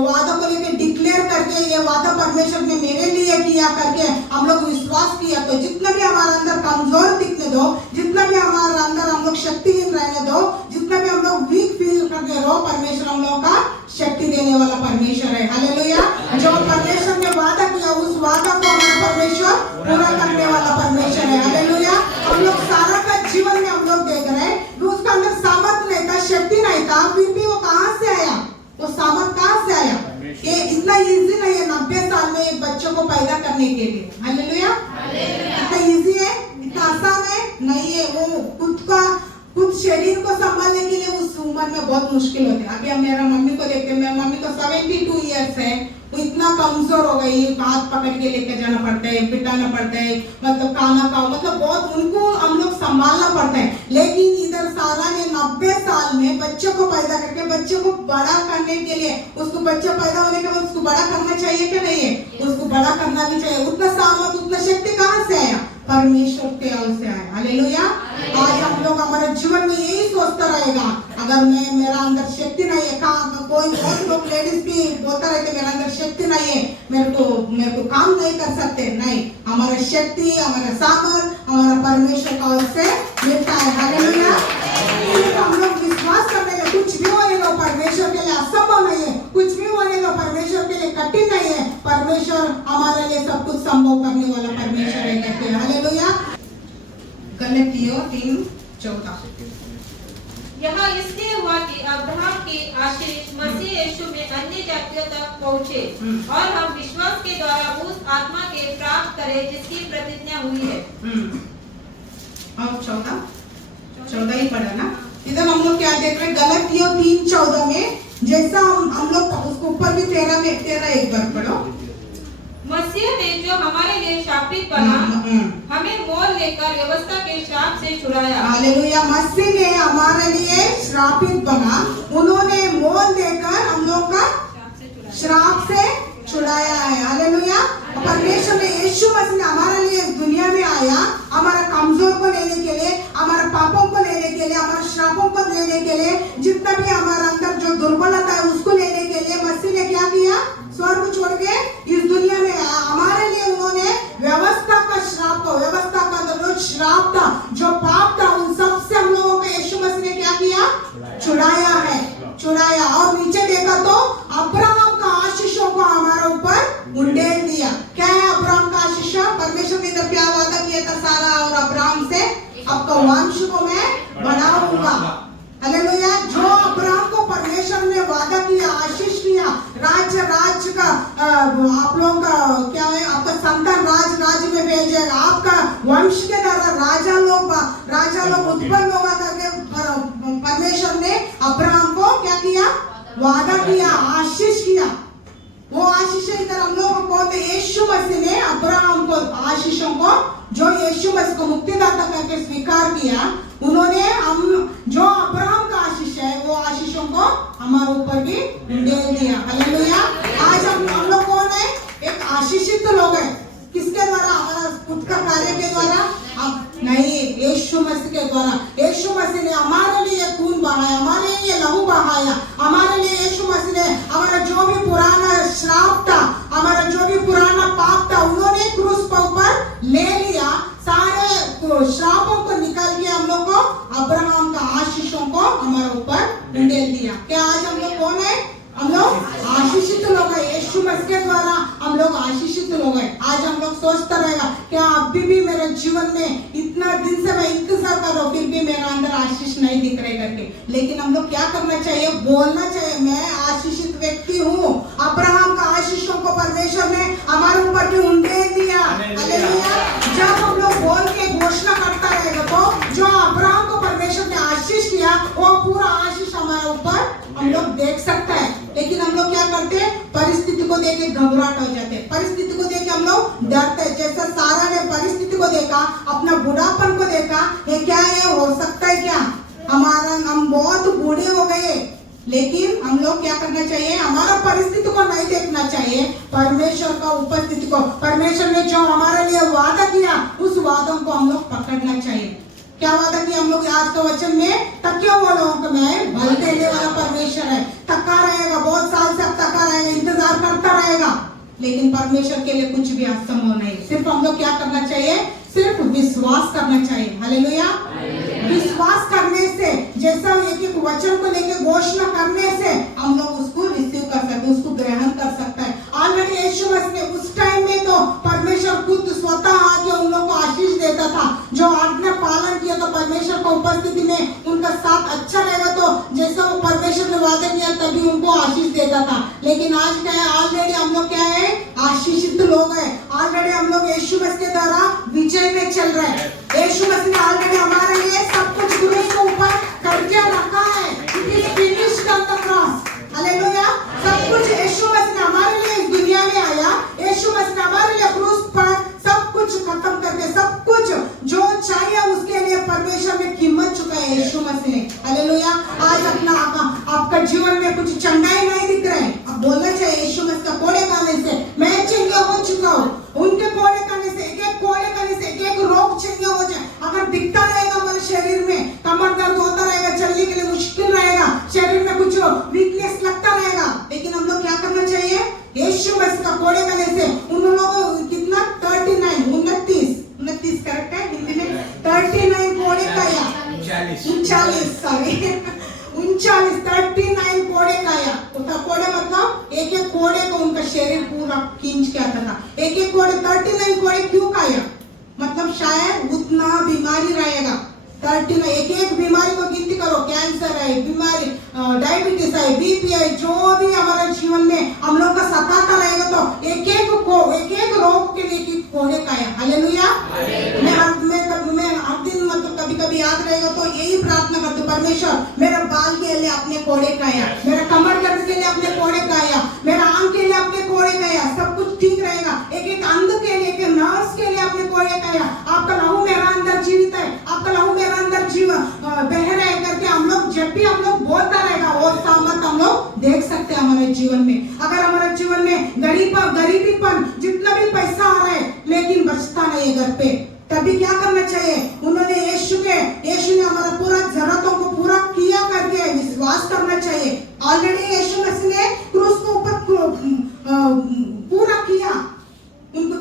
वादा को लेके डिक्लेयर करके ये वादा परमेश्वर ने मेरे लिए किया करके हम लोग विश्वास किया, तो जितना भी हमारे अंदर कमजोर दिखने दो, जितना भी हमारे अंदर हम लोग शक्तिहीन रहने दो, जितना भी हम लोग वीक फील करते रहो, परमेश्वर हम लोग का शक्ति देने वाला परमेश्वर है। हालेलुया। जो परमेश्वर ने वादा किया उस वादा को हमारा परमेश्वर पूरा करने वाला परमेश्वर है। हालेलुया। हम लोग सारा का जीवन में हम लोग देख रहे हैं उसका अंदर सामर्थ्य नहीं था, शक्ति नहीं था, फिर भी वो कहां से आया? वो सामर्थ्य कहां से आया? ये इतना इजी नहीं है 90 साल में एक बच्चे को पैदा करने के लिए। हालेलुया। इतना इजी है, इतना आसान है नहीं है। वो खुद शरीर को संभालने के लिए उस उम्र में बहुत मुश्किल होते हैं। अभी हम मेरा मम्मी को देखते हैं, मेरी मम्मी को 72 इयर्स है, वो इतना कमजोर हो गई, हाथ पकड़ के लेके जाना पड़ता है, पिटाना पड़ता है, मतलब खाना खाओ, मतलब बहुत उनको हम लोग संभालना पड़ता है। लेकिन इधर सारा ने 90 साल में बच्चे को पैदा करके बच्चे को बड़ा करने के लिए, उसको बच्चा पैदा होने के बाद उसको बड़ा करना चाहिए क्या नहीं है? उसको बड़ा करना भी चाहिए। उतना सामर्थ, उतना शक्ति कहाँ से आया? परमेश्वर के ओर से आया। हालेलुया। आज हम लोग हमारे जीवन में यही सोचता रहेगा, अगर मेरा अंदर शक्ति नहीं है, कोई बहुत लोग लेडीज भी बोलता रहते मेरा अंदर शक्ति नहीं है, मेरे को काम नहीं कर सकते। नहीं, हमारा शक्ति, हमारा सामर्थ हमारा परमेश्वर का ओर से मिलता है। हालेलुया। हम लोग विश्वास करने का कुछ भी होने दो, परमेश्वर के लिए असंभव नहीं है। कुछ भी होने दो, परमेश्वर के लिए कठिन नहीं है। परमेश्वर हमारे लिए सब कुछ संभव करने वाला परमेश्वर है, कहते हैं। हालेलुया। गलातियों 3:14। यहाँ इसलिए हुआ हुआ कि अब्राहम की आशीष मसीह यीशु में अन्य जातियों तक पहुँचे और हम विश्वास के द्वारा उस आत्मा के प्राप्त करें जिसकी प्रतिज्ञा हुई है। और 14 ही पढ़ा ना। इधर हम लोग क्या देख रहे हैं, गलतियों 3:14 में, जैसा हम लोग उसको ऊपर भी 13 एक बार पढ़ो। मसीह ने जो हमारे लिए शापित बना हमें मोल लेकर व्यवस्था के श्राप से छुड़ाया। हालेलुया। मसीह ने हमारे लिए श्रापित बना, उन्होंने मोल देकर हम लोग का श्राप से छुड़ाया है। हालेलुया। परमेश्वर ने यीशु मसीह ने हमारे लिए दुनिया में आया, हमारा कमजोर को लेने के लिए, हमारे पापों को लेने के लिए, हमारे श्रापों को लेने के लिए, जितना भी हमारा अंदर जो दुर्बलता है उसको लेने के लिए मसीह ने क्या किया, स्वर्ग छोड़ के इस दुनिया में आया। हमारे लिए उन्होंने व्यवस्था का श्राप को, व्यवस्था का जो श्राप था, जो पाप था, उन सब से हम लोगों को यीशु मसीह ने क्या किया, छुड़ाया है, छुड़ाया। और नीचे देखा तो अब्राहम का आशीषों को हमारे ऊपर उंडेल दिया। क्या है अब्राहम का आशीष? परमेश्वर ने इधर क्या वादा किया था सारा और अब्राहम से, आपका वंश को मैं बढ़ाऊंगा। हालेलुया। जो अब्राहम को परमेश्वर ने वादा किया, आशीष किया, राज्य का आप लोग का क्या है, आपका संतान राज्य में भेजेगा, आपका वंश के द्वारा राजा लोग उत्पन्न होगा करके परमेश्वर ने अब्राहम को क्या किया, वादा किया, आशीष किया। वो आशीष इधर हम लोग को यीशु मसीह ने अब्राहम को आशीषों को, जो यीशु मसीह को मुक्तिदाता करके स्वीकार किया, उन्होंने हम जो अब्राहम का आशीष है वो आशीषों को हमारे ऊपर भी उंडेल दिया। हालेलुया। आज हम लोग कौन है? एक आशीषित लोग हैं। किसके द्वारा? हमारा खुद का कार्य के द्वारा नहीं, यीशु मसीह के द्वारा। यीशु मसीह ने हमारे लिए खून बहाया, हमारे लिए लहू बहाया, हमारे लिए यीशु मसीह ने हमारा जो भी पुराना श्राप था, हमारा जो भी पुराना पाप था, उन्होंने क्रूस पर ऊपर ले लिया। सारे श्रापों को निकाल के हम लोग को अब्राहम का आशीषों को हमारे ऊपर उंडेल दिया। क्या आज हम लोग कौन है? हम लोग आशीषित लोग हैं। यीशु मसीह के द्वारा हम लोग आशीषित लोग हैं। आज हम लोग सोचता रहेगा क्या अभी भी मेरे जीवन में इतना दिन से मैं इंतजार कर रहा हूँ, फिर भी मेरा अंदर आशीष नहीं दिख रहे करके। लेकिन हम लोग क्या करना चाहिए? बोलना चाहिए, मैं आशीषित व्यक्ति हूँ। अब्राहम का आशीषों को परमेश्वर ने हमारे ऊपर भी उंडेल दिया। हालेलुया। जब हम लोग बोल के घोषणा करता रहेगा तो जो अब्राहम को परमेश्वर ने आशीष किया, वो पूरा आशीष हमारे ऊपर हम लोग देख सकता है। लेकिन हम लोग क्या करते हैं? परिस्थिति को देख के घबराहट हो जाते हैं, परिस्थिति को देख के हम लोग डरते हैं। जैसा सारा ने परिस्थिति को देखा, अपना बुढ़ापन को देखा, ये क्या है, हो सकता है क्या, हम बहुत बूढ़े हो गए। लेकिन हम लोग क्या करना चाहिए? हमारा परिस्थिति को नहीं देखना चाहिए, परमेश्वर का उपस्थिति को। परमेश्वर ने जो हमारे लिए वादा किया, उस वादों को हम लोग पकड़ना चाहिए। क्या वादा किया हम लोग आज का वचन में? तकियों वालों को मैं बल देने वाला परमेश्वर है। थका रहेगा, बहुत साल से अब थका रहेगा, इंतजार करता रहेगा, लेकिन परमेश्वर के लिए कुछ भी असंभव नहीं। सिर्फ हम लोग क्या करना चाहिए? सिर्फ विश्वास करना चाहिए। हालेलुया। विश्वास करने से, जैसा एक वचन को लेकर घोषणा करने से हम लोग उसको रिसीव कर सकते, उसको ग्रहण कर सकता है। ऑलरेडी यीशु मसीह ने उस टाइम में तो परमेश्वर खुद स्वतः आके उन लोगों को आशीष देता था। जो आज्ञा पालन किया तो परमेश्वर की उपस्थिति में उनका साथ अच्छा रहेगा, तो जैसा वो परमेश्वर ने वादा किया तभी उनको आशीष देता था। लेकिन आज क्या है? ऑलरेडी हम लोग क्या है? आशीषित लोग हैं। ऑलरेडी हम लोग यीशु मसीह के द्वारा विजय में चल रहे हैं। यीशु मसीह ने ऑलरेडी हमारे लिए सब कुछ क्रूस के ऊपर करके रखा है। It is finished on the cross. Hallelujah. सब कुछ यीशु मसीह ने हमारे लिए इस दुनिया में आया, यीशु मसीह ने हमारे लिए क्रूस पर सब कुछ खत्म करके, सब कुछ जो चाहिए उसके लिए परमेश्वर ने कीमत चुका है यीशु मसीह ने। हालेलुया। आज अपना आपका जीवन में कुछ चंगाई नहीं दिख रहा है, अब बोलना चाहिए यीशु मसीह का कोड़े खाने से मैं चंगा हो चुका हूँ। उनके कोड़े खाने से, एक कोड़े खाने से एक रोग चंगा हो जाए। अगर दिखता रहेगा हमारे शरीर में कमर दर्द होता रहेगा, चलने के लिए मुश्किल रहेगा, शरीर में कुछ वीकनेस लगता रहेगा, लेकिन हम लोग क्या करना चाहिए? यीशु मसीह का कोड़े खाने से उन लोगों कितना 29 करेक्ट है हिंदी में? 39 कोड़े खाया, 39 कोड़े खाया। उसका कोड़े मतलब एक एक कोड़े को उनका शरीर पूरा खींच के आता था। एक एक कोड़े 39 कोड़े क्यों खाया? मतलब शायद उतना बीमारी रहेगा, 39 एक बीमारी को गिनती करो, कैंसर है, बीमारी डायबिटीज है, बीपी है, जो भी हमारे जीवन में हम लोग का सताता रहेगा तो एक एक रोग के लिए कोड़े का है। हालेलुया। मैं हर दिन मतलब कभी याद रहेगा तो यही प्रार्थना करती, परमेश्वर मेरा बाल के लिए अपने कोड़े खाया, मेरा कमर दर्द के लिए अपने कोड़े खाया, मेरा आंख के लिए अपने कोड़े खाया, सब कुछ ठीक रहेगा। एक अंग के लिए, एक नर्स के लिए अपने कोड़े खाया। आपका लहू मेरा अंदर जीवित है, आपका लहू मेरा अंदर बह रहा है करके हम लोग जब भी हम लोग बोलता रहेगा वो सामर्थ हम लोग देख सकते हैं हमारे जीवन में। अगर हमारे जीवन में गरीबीपन जितना भी पैसा आ रहा है लेकिन बचता नहीं है घर पे, तभी क्या करना चाहिए? उन्होंने यीशु ने हमारा पूरा जरूरतों को पूरा किया करके विश्वास करना चाहिए। ऑलरेडी यीशु मसीह ने क्रूस को ऊपर पूरा किया। उनको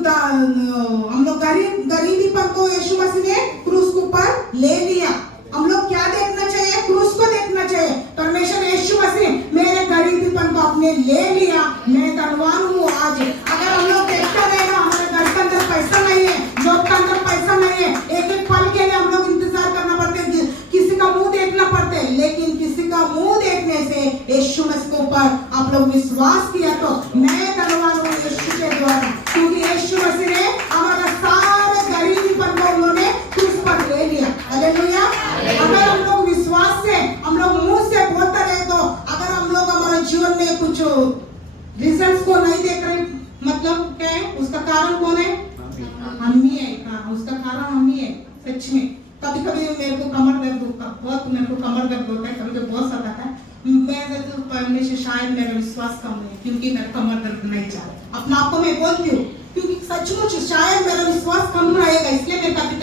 हम लोग गरीबीपन को यीशु मसीह ने क्रूस के ऊपर ले लिया। हम लोग क्या देखना चाहिए? क्रूस को देखना चाहिए। परमेश्वर यीशु मसीह मेरे गरीबीपन को आपने ले लिया, मैं धनवान हूँ आज। अगर हम लोग देखते रहेगा हमारे घर के अंदर पैसा नहीं है, जॉब के अंदर पैसा नहीं है, एक पल के लिए हम लोग इंतजार करना पड़ते है, किसी का मुंह देखना पड़ता है। लेकिन किसी का मुंह देखने से यीशु मसीह के ऊपर आप लोग विश्वास किया तो मैं धनवान हूँ यीशु के द्वारा, क्योंकि यीशु मसीह ने हमारा सारे गरीबीपन को उन्होंने क्रूस पर ले लिया। हालेलुया। अगर हम लोग विश्वास से हम लोग मुंह से बोलते रहे तो अगर हम लोग हमारे जीवन में कुछ रिजल्ट्स को नहीं देख रहे, मतलब क्या है? उसका कारण कौन है? हम ही है। उसका कारण हम ही है। सच में कभी मेरे को कमर दर्द होता, बहुत मेरे को कमर दर्द होता है, कभी बहुत सताता है। मैं तो परमेश्वर शायद मेरा विश्वास कम है क्योंकि मेरा कमर दर्द नहीं जा रहा। अपना आपको मैं बोलती हूँ क्योंकि सचमुच शायद मेरा विश्वास कम रहेगा, इसलिए मेरे कभी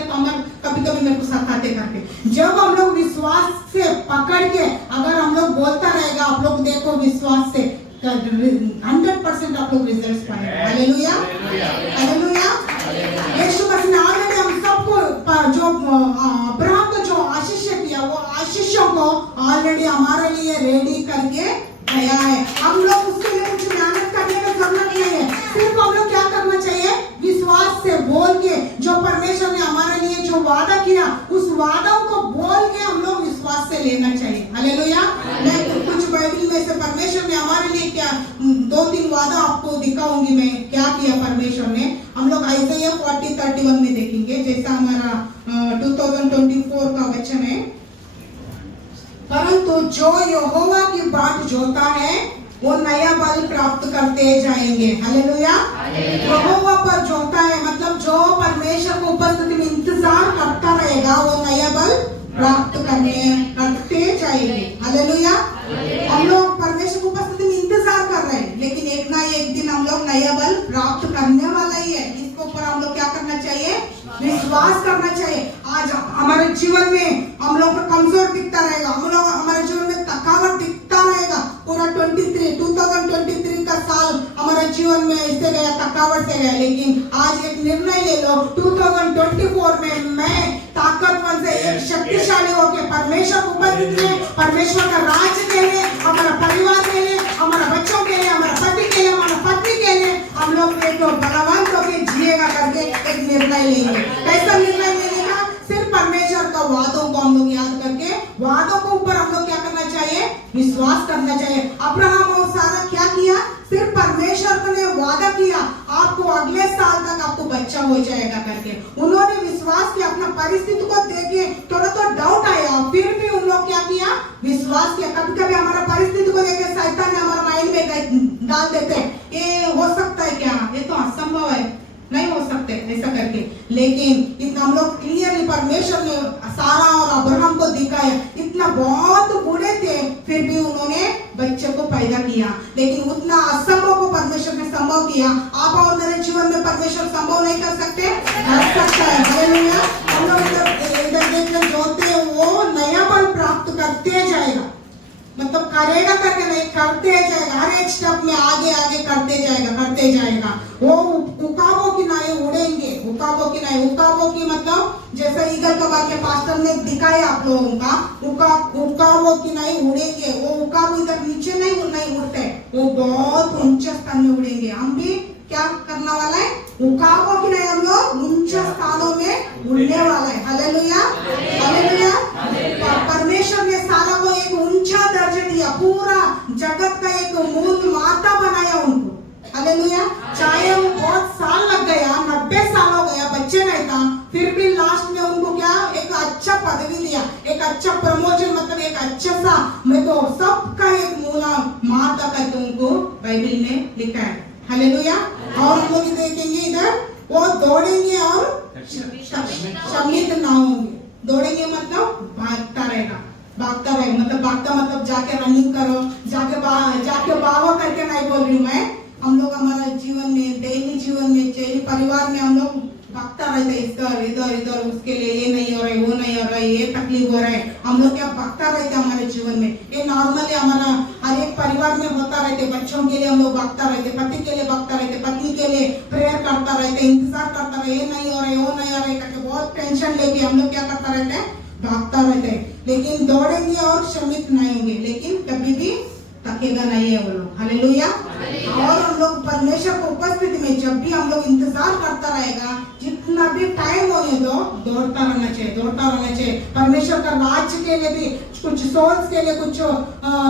मेरे को सताते करके। जब हम लोग विश्वास से पकड़ के अगर हम लोग बोलता रहेगा, आप लोग देखो विश्वास से 100% आप लोग रिजल्ट्स पाएंगे। हालेलुया। हालेलुया। यीशु मसीह ने ऑलरेडी हम सबको जो अब्राहम को जो आशीष किया वो आशीषों को ऑलरेडी हमारे लिए रेडी करके गया है। हम लोग उसके लिए कुछ मेहनत करने की जरूरत नहीं है, सिर्फ हम लोग क्या करना चाहिए? विश्वास से बोल के जो परमेश्वर ने हमारे लिए जो वादा किया उस वादों को बोल के हम लोग विश्वास से लेना चाहिए। हालेलुया। मैं कुछ बाइबल में से परमेश्वर ने हमारे लिए क्या 2-3 वादा आपको दिखाऊंगी मैं क्या किया परमेश्वर ने। हम लोग आइज़ाया 40:31 में देखेंगे, जैसा हमारा 2024 का वचन है। परंतु जो यहोवा की बाट जोता है वो नया बल प्राप्त करते जाएंगे। हालेलुया। यहोवा पर जोता है मतलब जो परमेश्वर को उपस्थिति में इंतजार करता रहेगा वो नया बल प्राप्त करते जाएंगे। हालेलुया। हम लोग परमेश्वर को उपस्थिति में इंतजार कर रहे हैं, लेकिन एक ना एक दिन हम लोग नया बल प्राप्त करने वाला ही है। इसके ऊपर हम लोग क्या करना चाहिए? विश्वास करना चाहिए। आज हमारे जीवन में हम लोग को कमजोर दिखता रहेगा, हम लोग हमारे जीवन में थकावट दिखता रहेगा। पूरा 2023 का साल हमारे जीवन में ऐसे गया, थकावट से गया। लेकिन आज एक निर्णय ले लो, 2024 में मैं ताकतवर से एक शक्तिशाली होकर परमेश्वर को उपस्थित में, परमेश्वर का राज्य के लिए, हमारा परिवार के लिए, हमारा बच्चों के लिए, हमारा पति के लिए, हमारा पत्नी के लिए हम लोग एक बलवान होकर जिएगा करके एक निर्णय लेंगे। कैसा निर्णय लेने का? सिर्फ परमेश्वर का वादों को हम लोग याद करके वादों को ऊपर हम लोग क्या करना चाहिए? विश्वास करना चाहिए। अब्राहम और सारा क्या किया? सिर्फ परमेश्वर ने वादा किया आपको अगले साल तक आपको बच्चा हो जाएगा करके। उन्होंने विश्वास किया, अपना परिस्थिति को देखे थोड़ा तो डाउट आया, फिर भी उन लोग क्या किया? विश्वास किया। कभी हमारा परिस्थिति को देखे शैतान ने हमारे माइंड में डाल देते ये हो सकता है क्या, ये तो असंभव है, नहीं हो सकते ऐसा करके। लेकिन इतना हम लोग क्लियरली परमेश्वर ने सारा और अब्राहम को दिखाया, इतना बहुत बूढ़े थे फिर भी उन्होंने बच्चे को पैदा किया। लेकिन उतना असंभव को परमेश्वर ने संभव किया। आप और मेरे जीवन में परमेश्वर संभव नहीं कर सकते? कर सकता है। हालेलुया। हम लोग इधर देखते जोते वो नया बल प्राप्त करते जाएगा, मतलब करेगा करके नहीं, करते जाएगा। हर एक स्टेप में आगे करते जाएगा। वो उकाबों की नाई उड़ेंगे, उकाबों की मतलब जैसे ईगल का वाक्य पास्टर ने दिखाया आप लोगों का, उकाबों की नाई उड़ेंगे। वो उकाब इधर नीचे नहीं उड़ते, वो बहुत ऊंचे स्थान में उड़ेंगे। हम भी क्या करने वाला है? उकाबों की नाई हम लोग ऊंचे स्थानों में उड़ने वाला है। हालेलुया। हालेलुया। हालेलुया। चाहे वो बहुत साल लग गया, 90 साल हो गया, बच्चे नहीं था, फिर भी लास्ट में उनको क्या एक अच्छा पदवी दिया, एक अच्छा प्रमोशन, मतलब एक अच्छा सा, मैं तो सबका एक मूला माता करके उनको बाइबल में लिखा है। हालेलुया। और हम लोग देखेंगे इधर, वो दौड़ेंगे और शमित ना होंगे। दौड़ेंगे मतलब भागता रहेगा, भागता रहेगा मतलब भागता मतलब जाके रनिंग करो, जाके भागो करके नहीं बोल रही हूँ मैं। हम लोग हमारा जीवन में, दैनिक जीवन में, डेली परिवार में हम लोग भागता रहते हैं, इधर इधर इधर, उसके लिए ये नहीं हो रहा है, वो नहीं हो रहा है, ये तकलीफ हो रहा है, हम लोग क्या भागता रहते हैं हमारे जीवन में। ये नॉर्मली हमारा हर एक परिवार में होता रहते। बच्चों के लिए हम लोग भागता रहते, पति के लिए भागता रहते, पत्नी के लिए प्रेयर करता रहते, इंतजार करता रहे, ये नहीं हो रहा है, वो नहीं हो रहा है करके बहुत टेंशन लेके हम लोग क्या करता रहते हैं, भागता रहते हैं। लेकिन दौड़ेंगे और श्रमित नहीं होंगे, लेकिन कभी भी थकेगा नहीं है वो लोग। हालेलुया। और हम लोग परमेश्वर को उपस्थिति में जब भी हम लोग इंतजार करता रहेगा, जितना भी टाइम होने दो, दौड़ता रहना चाहिए, दौड़ता रहना चाहिए। परमेश्वर का राज्य के लिए भी, कुछ सोल्स के लिए, कुछ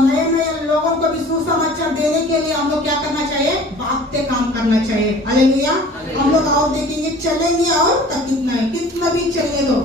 नए नए लोगों को भी सुसमाचार देने के लिए हम लोग क्या करना चाहिए, भागते काम करना चाहिए। हालेलुया। हम लोग और देखेंगे, चलेंगे और थकित नहीं, कितना भी चलने दो,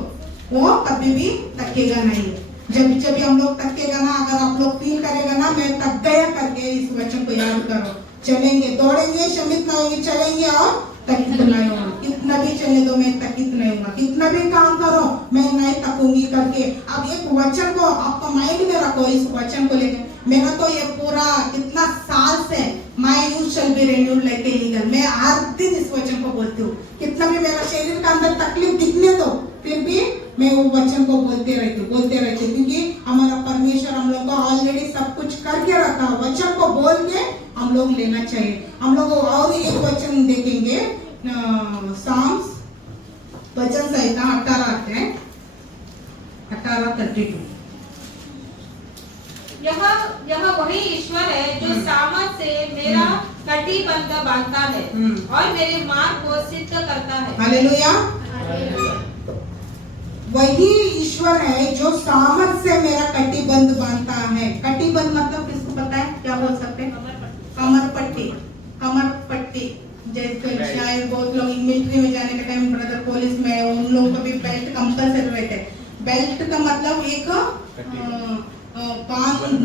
वो कभी भी थकेगा नहीं। जब जब हम लोग थकेगा ना, अगर आप लोग फील करेगा ना मैं थक गया करके, इस वचन को याद करो। चलेंगे, दौड़ेंगे, शमित नहीं होंगे, चलेंगे और थकित नहीं होंगे। कितना भी चलने दो, मैं थकित नहीं होगा, कितना भी काम करो मैं नहीं थकूंगी करके। अब एक वचन को आपका माइंड में रखो, इस वचन को लेकर। मेरा तो ये पूरा कितना साल से my youth shall be renewed like a eagle, मैं हर दिन इस वचन को बोलती हूँ। कितना भी मेरा शरीर का अंदर तकलीफ दिखने दो, फिर भी मैं वो वचन को बोलते रहती हूँ, क्योंकि हमारा परमेश्वर हम लोग को ऑलरेडी सब कुछ करके रखा। वचन को बोल के हम लोग लेना चाहिए। हम लोग और एक वचन देखेंगे, साम्स वचन संहिता 18:32। यह वही ईश्वर है जो सामर्थ से मेरा कटिबंध बांधता है और मेरे मार्ग को सिद्ध करता है। हालेलुया। वही ईश्वर है जो सामर्थ से मेरा कटिबंध बांधता है। कटिबंध मतलब किसको पता है, क्या बोल सकते हैं, कमर पट्टी, कमर पट्टी। जैसे शायद बहुत लोग मिलिट्री में जाने के टाइम, ब्रदर पुलिस में, उन लोगों को भी बेल्ट कंपल्सरी रहते हैं। बेल्ट का मतलब एक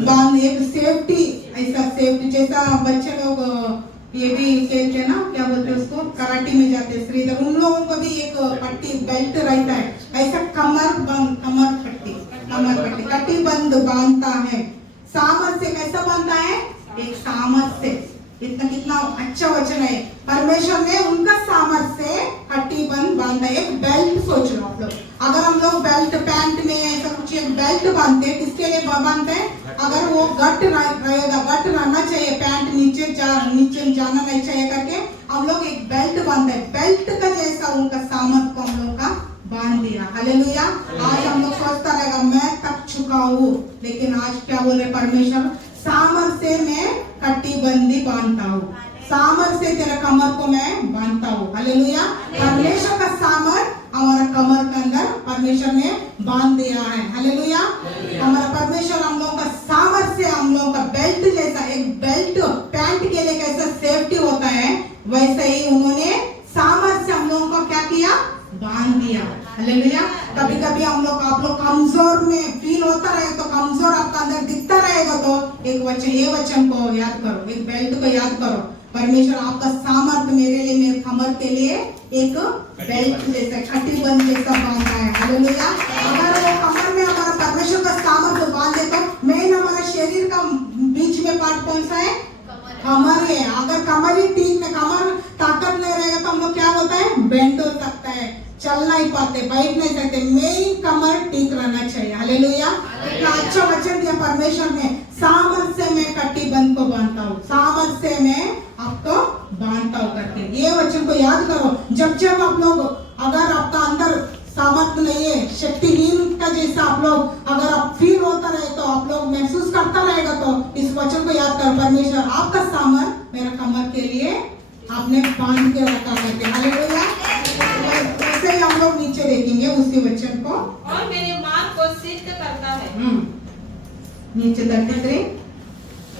बांध, एक सेफ्टी, ऐसा सेफ्टी जैसा बच्चे लोग ये भी खेलते ना, क्या बोलते हैं उसको, कराटे में जाते श्रीधर, उन लोगों को भी एक पट्टी बेल्ट रहता है। ऐसा कमर पट्टी कटिबंध बांधता है। सामर्थ से कैसा बांधता है, एक सामर्थ से। इतना कितना अच्छा वचन है। परमेश्वर ने उनका सामर्थ से कटिबंध बांधा। एक बेल्ट सोच लो आप लोग, अगर हम लोग बेल्ट पैंट में ऐसा कुछ एक बेल्ट बांधते हैं, किसके लिए बांधते हैं, अगर वो गट रहेगा, गट रहना चाहिए, पैंट नीचे जाना नहीं चाहिए करके हम लोग एक बेल्ट बांधते हैं। बेल्ट का जैसा उनका सामर्थ को हम लोग का बांध दिया। हालेलुया। आज हम लोग सोचता रहेगा मैं थक चुका हूँ, लेकिन आज क्या बोल रहे परमेश्वर, सामर्थ से मैं कटिबंधी बांधता हूँ, सामर्थ से तेरा कमर को मैं बांधता हूँ। हालेलुया। परमेश्वर का सामर्थ हमारा कमर के अंदर परमेश्वर ने बांध दिया है। हालेलुया। हमारा परमेश्वर हम लोगों का सामर्थ से, हम लोगों का बेल्ट जैसा, एक बेल्ट पैंट के लिए कैसा सेफ्टी होता है, वैसे ही उन्होंने सामर्थ से हम लोगों को क्या किया, बांध दिया। हालेलुया। कभी कभी हम लोग, आप लोग कमजोर में फील होता रहे तो, कमजोर आपका अंदर दिखता रहेगा तो एक वचन, ये वचन को याद करो, एक बेल्ट को याद करो। परमेश्वर आपका सामर्थ मेरे लिए, मेरे कमर के लिए एक बेल्ट जैसा, कटिबंध जैसा बांधा है। हालेलुया। अगर वो कमर में हमारा परमेश्वर का सामर्थ बांध दे तो मेन हमारा शरीर का बीच में पार्ट कौन सा है, कमर है। अगर कमर ही ठीक में, कमर ताकत नहीं रहेगा तो हम लोग क्या होता है, बेंड हो सकता है, चल नहीं पाते, बैठ नहीं सकते। मेन कमर ठीक रहना चाहिए। हालेलुया। इतना अच्छा वचन दिया परमेश्वर ने, सामर्थ से मैं कटिबंध को बांधता हूँ, सामर्थ से मैं आपको बांधता हूँ करके। ये वचन को याद करो। जब जब आप लोग, अगर आपका अंदर सामर्थ नहीं है, शक्तिहीन का जैसा आप लोग अगर आप फील होता रहे तो, आप लोग महसूस करता रहेगा तो इस वचन को याद करो, परमेश्वर आपका सामर्थ मेरा कमर के लिए आपने बांध के रखा है। हालेलुया। ऐसे ही हम लोग नीचे देखेंगे उसी वचन को, और मेरे मार्ग को सिद्ध करता है। नीचे 33,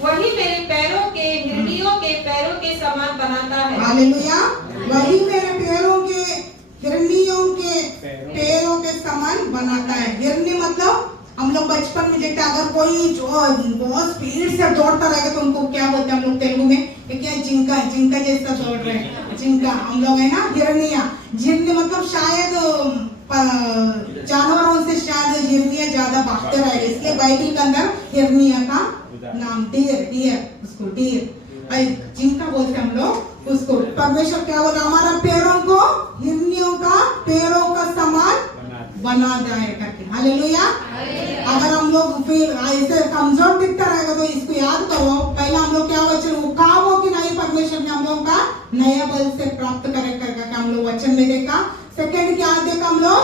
वही मेरे पैरों के, निर्णयों के पैरों के समान बनाता हालेलुया। वही मेरे पैरों के हिरनियों के पैरों के समान बनाता है। हिरनी मतलब हम लोग बचपन में देखते अगर कोई जो बहुत स्पीड से दौड़ता रहेगा तो उनको क्या बोलते हैं हम लोग तेलुगु में, क्या जिंका, जिंका जैसा दौड़ रहे हैं, जिंका हम लोग है ना। हिरनिया, हिरनी मतलब शायद जानवरों से शायद हिरनिया ज्यादा भागते रहेगा, इसलिए बाइबल के अंदर हिरनिया का नाम डियर, उसको डियर जिंका बोलते हैं हम लोग उसको। परमेश्वर क्या बोला, हमारा पैरों को हिरनियों का पैरों का समान बना जाए करके। हालेलुया। अगर हम लोग फिर ऐसे कमजोर दिखता रहेगा तो इसको याद करो, पहला हम लोग क्या वचन उकावो कि नहीं परमेश्वर ने हम लोग का नया बल से प्राप्त करे करके हम लोग वचन में देखा। सेकंड क्या देखा हम लोग,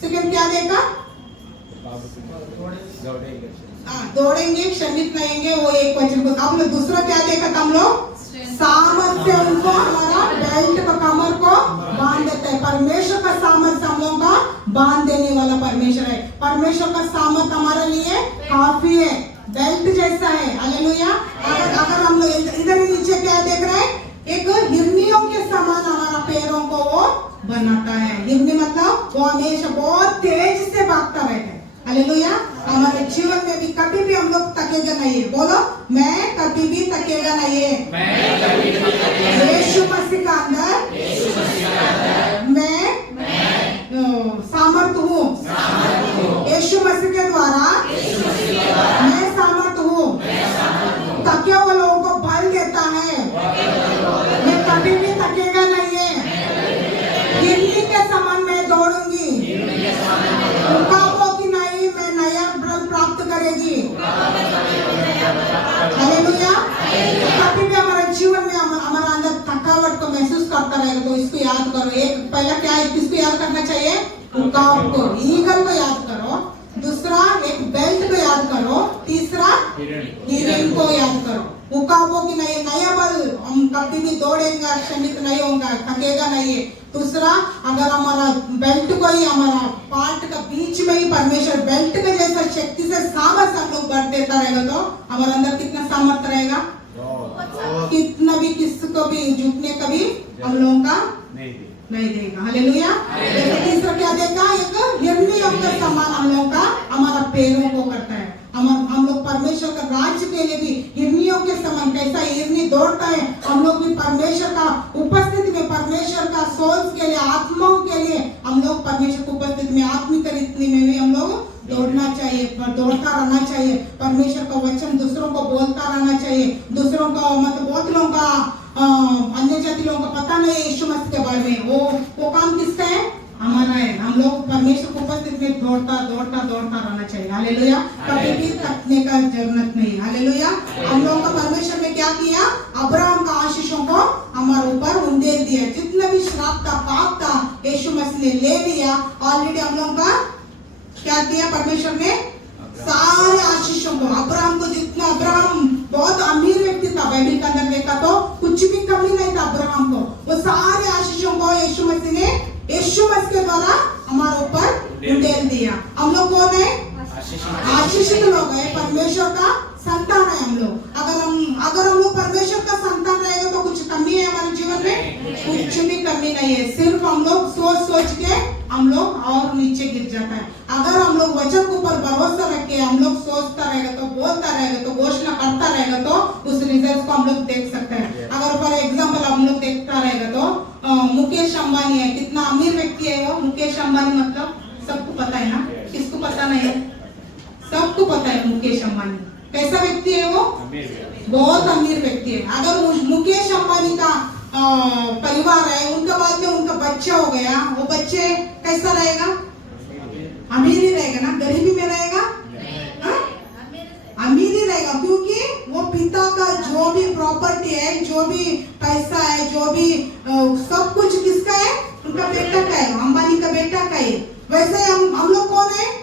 सेकंड क्या देखा, दौड़ेंगे क्षणिक नहीं होंगे, वो एक वचन को। हम लोग दूसरा क्या देखा था हम लोग, सामर्थ से उनको हमारा बेल्ट का कमर को बांध देता है। परमेश्वर का सामर्थ हम लोगों का बांध देने वाला परमेश्वर है। परमेश्वर का सामर्थ हमारे लिए काफी है, बेल्ट जैसा है। हालेलुया। अगर हम लोग इधर नीचे क्या देख रहे हैं, एक हिरनियों के समान हमारा पैरों को वो बनाता है। हिरनी मतलब वो हमेशा बहुत तेज से भागता रहता है। हालेलुया। हमारे जीवन में भी कभी भी हम लोग थकेगा नहीं है। बोलो, मैं कभी भी थकेगा नहीं है। यीशु मसीह का अंदर मैं सामर्थ हूँ। यीशु मसीह के द्वारा मैं सामर्थ हूँ। थके हुए लोगों को बल देता है। मैं कभी भी थकेगा नहीं है। हिरनी के समान मैं दौड़ूंगी, रुकावो कि नहीं, मैं नया बल प्राप्त करेगी। हालेलुया। कभी भी हमारे जीवन में हमारा अंदर थकावट को महसूस करता रहेगा तो इसको याद करो। एक पहला क्या है, किसको याद करना चाहिए, रुकावट को, ईगल को याद करो। दूसरा एक बेल्ट को याद करो। तीसरा हिरन को याद करो। उकाबो की नहीं, नया बल, हम कभी भी दौड़ेंगे क्षणिक नहीं होगा, थकेगा नहीं है। दूसरा, अगर हमारा बेल्ट को ही हमारा पार्ट का बीच में ही परमेश्वर बेल्ट के जैसा शक्ति से सामर्थ हम लोग बढ़ देता रहेगा तो हमारे अंदर कितना सामर्थ रहेगा, कितना भी किसको भी झुकने का भी हम लोगों का नहीं देगा। हालेलुया। तीसरा क्या देगा, एक हिरनियों के समान हम लोगों का हमारा पैरों को करता है। हम लोग परमेश्वर का राज्य के लिए भी हिरनियों के समान, कैसा हिरनी दौड़ता है, हम लोग भी परमेश्वर का उपस्थिति में, परमेश्वर का सोल्स के लिए, आत्माओं के लिए हम लोग परमेश्वर की उपस्थिति में, आत्मिक रीति में भी हम लोग दौड़ना चाहिए, दौड़ता रहना चाहिए। परमेश्वर का वचन दूसरों को बोलता रहना चाहिए। दूसरों का मतलब बहुत लोगों का अन्य जाति लोगों का पता नहीं है यीशु मसीह के बारे में। वो काम किसका है, हमारा है। हम लोग परमेश्वर की उपस्थिति में दौड़ता रहना चाहिए। हालेलुया। कभी भी थकने का जरूरत नहीं। हालेलुया। हम लोगों का परमेश्वर ने क्या किया, अब्राहम का आशीषों को हमारे ऊपर उंडेल दिया। जितना भी श्राप था, पाप था, यीशु मसीह ने ले लिया। ऑलरेडी हम लोगों का क्या किया परमेश्वर ने, सारे आशीषों को। अब्राहम को जितना, अब्राहम बहुत अमीर व्यक्ति था, बाइबल के अंदर देखा तो कुछ भी कमी नहीं था अब्राहम को। वो सारे आशीषों को यीशु मसीह ने, यीशु मसीह के द्वारा हमारे ऊपर उंडेल दिया। हम लोग कौन है, आशीषित लोग है, परमेश्वर का संतान है हम लोग। अगर हम लोग परमेश्वर का संतान रहेगा तो कुछ कमी है हमारे जीवन में, कुछ भी कमी नहीं है। सिर्फ हम लोग सोच के हम लोग और नीचे गिर जाता है। अगर हम लोग वचन के ऊपर भरोसा रख के हम लोग सोचता रहेगा तो, बोलता रहेगा तो, घोषणा करता रहेगा तो उस रिजल्ट को हम लोग देख सकते हैं। अगर फॉर एग्जाम्पल हम लोग देखता रहेगा तो मुकेश अंबानी है, कितना अमीर व्यक्ति है वो। मुकेश अंबानी मतलब सबको पता है ना, किसको पता नहीं है, सबको पता है मुकेश अंबानी कैसा व्यक्ति है वो, बहुत अमीर व्यक्ति है। अगर मुकेश अंबानी का परिवार है, उनके बाद में उनका बच्चा हो गया, वो बच्चे कैसा रहेगा, अमीर ही रहेगा ना, गरीबी में रहेगा, अमीर ही रहेगा। क्योंकि वो पिता का जो भी प्रॉपर्टी है, जो भी पैसा है, जो भी सब कुछ किसका है, उनका बेटा का है, अंबानी का बेटा का है। वैसे हम लोग कौन है,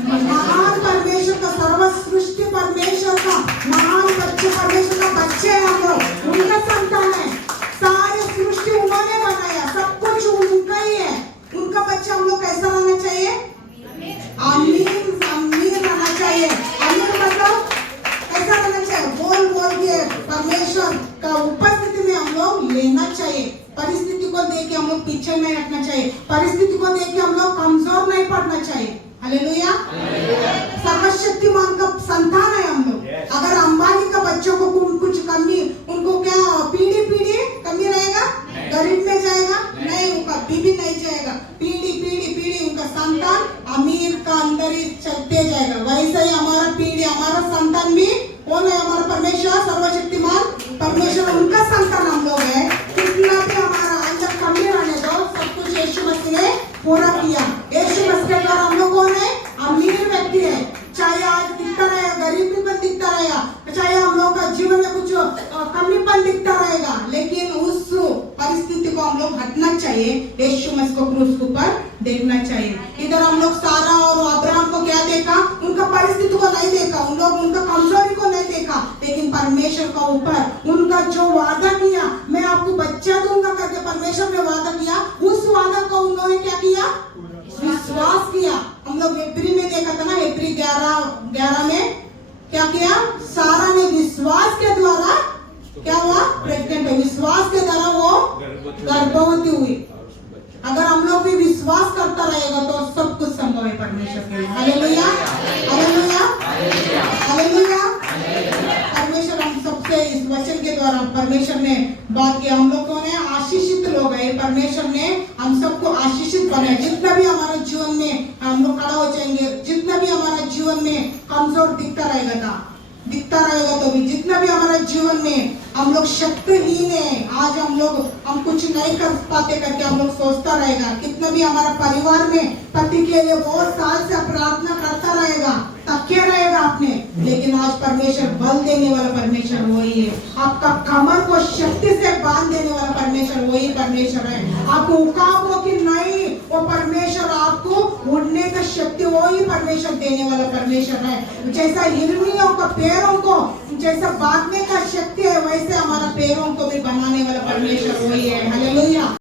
महान परमेश्वर का, सर्व सृष्टि परमेश्वर का महान बच्चे, परमेश्वर का बच्चे हैं हम लोग, उनका संतान है। सारी सृष्टि उन्होंने बनाया, सब कुछ उनका ही है। उनका बच्चा हम लोग कैसा रहना चाहिए, अमीर रहना चाहिए। अमीर मतलब कैसा रहना चाहिए, बोल के परमेश्वर का उपस्थिति में हम लोग ले हम लोग पीछे नहीं हटना चाहिए, परिस्थिति को देख के हम लोग कमजोर नहीं पड़ना चाहिए। हालेलुया। सर्वशक्तिमान का संतान है हम लोग। Yes. अगर अंबानी का बच्चों को कुछ कमी, उनको क्या पीढ़ी पीढ़ी कमी रहेगा, गरीब में जाएगा नहीं, उनका बीबी नहीं जाएगा, पीढ़ी पीढ़ी पीढ़ी उनका संतान अमीर का अंदर ही चलते जाएगा। वैसे ही हमारा पीढ़ी, हमारा संतान भी कौन है? हमारा परमेश्वर, सर्वशक्तिमान परमेश्वर, उनका संतान हम लोग है। कितना भी हमारा अंदर कमी रहने दो, सब कुछ यीशु मसीह ने पूरा किया। यीशु मसीह के द्वारा हम लोग कौन है? अमीर व्यक्ति है। चाहे आज दिखता रहेगा, गरीबीपन दिखता रहेगा, चाहे हम लोग का जीवन में कुछ कमीपन दिखता रहेगा, लेकिन उस परिस्थिति को हम लोग हटना चाहिए, यीशु मसीह को क्रूस के ऊपर देखना चाहिए। इधर हम लोग सारा और अब्राहम को क्या देखा? उनका परिस्थिति को नहीं देखा, उन लोग उनका कमजोरी को नहीं देखा, लेकिन परमेश्वर का ऊपर उनका जो वादा किया, मैं आपको बच्चा दूंगा करके परमेश्वर ने वादा किया, उस वादा को उन्होंने क्या किया? विश्वास किया। हम लोग एप्रिल में देखा था ना, एप्रिल 11 में क्या किया? सारा ने विश्वास के द्वारा क्या हुआ? प्रेग्नेंट है। विश्वास के द्वारा वो गर्भवती हुई। अगर हम लोग भी विश्वास करता रहेगा तो सब कुछ संभव है परमेश्वर के लिए। Hallelujah, hallelujah, hallelujah. परमेश्वर हम सबसे इस वचन के द्वारा परमेश्वर ने बात किया। हम लोग कौन है? आशीषित लोग हैं। परमेश्वर ने हम सबको आशीषित बनाया। जितना भी हमारे जीवन में हम लोग खड़ा हो जाएंगे, जितना भी हमारा जीवन में कमजोर दिखता रहेगा तो भी, जितना भी हमारा जीवन में हम लोग शक्तिहीन है, आज हम कुछ नहीं कर पाते करके हम लोग सोचता रहेगा, कितना भी हमारा परिवार में पति के लिए बहुत साल से प्रार्थना करता रहेगा, तकिया रहेगा आपने, लेकिन आज परमेश्वर बल देने वाला परमेश्वर वही है। आपका कमर को शक्ति से बांध देने वाला परमेश्वर वही परमेश्वर है। आपको उकाब हो कि नहीं, वो परमेश्वर आपको उड़ने का शक्ति वही परमेश्वर देने वाला परमेश्वर है। जैसा हिरनियों का पैरों को जैसा बांधने का शक्ति है, वैसे हमारा पैरों को भी बनाने वाला परमेश्वर वही है। हालेलुया।